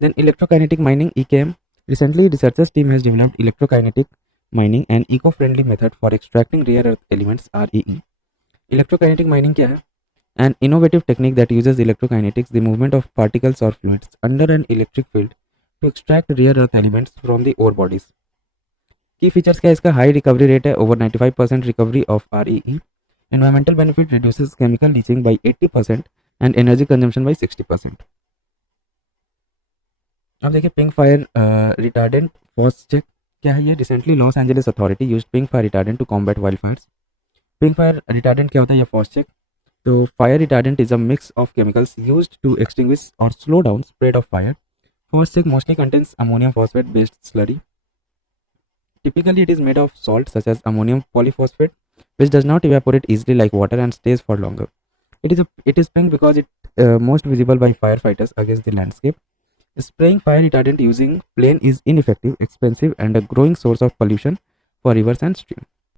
Then electrokinetic mining (EKM). Recently, researchers team has developed electrokinetic mining, an eco-friendly method for extracting rare earth elements (REE). Electrokinetic mining क्या है? An innovative technique that uses electrokinetics, the movement of particles or fluids under an electric field, to extract rare earth elements from the ore bodies. Key features क्या है इसका? High recovery rate है, over 95% recovery of REE. Environmental benefit reduces chemical leaching by 80% and energy consumption by 60%. अब देखिए pink fire retardant Phos Chek क्या है ये? Recently Los Angeles authority used pink fire retardant to combat wildfires. Pink fire retardant क्या होता है? ये Phos Chek. तो fire retardant is a mix of chemicals used to extinguish और slow down spread of fire. Phos Chek mostly contains ammonium phosphate based slurry. Typically, it is made of salt such as ammonium polyphosphate, which does not evaporate easily like water and stays for longer. It is pink because it most visible by firefighters against the landscape. Spraying fire retardant using plain is ineffective, expensive, and a growing source of pollution for rivers and streams.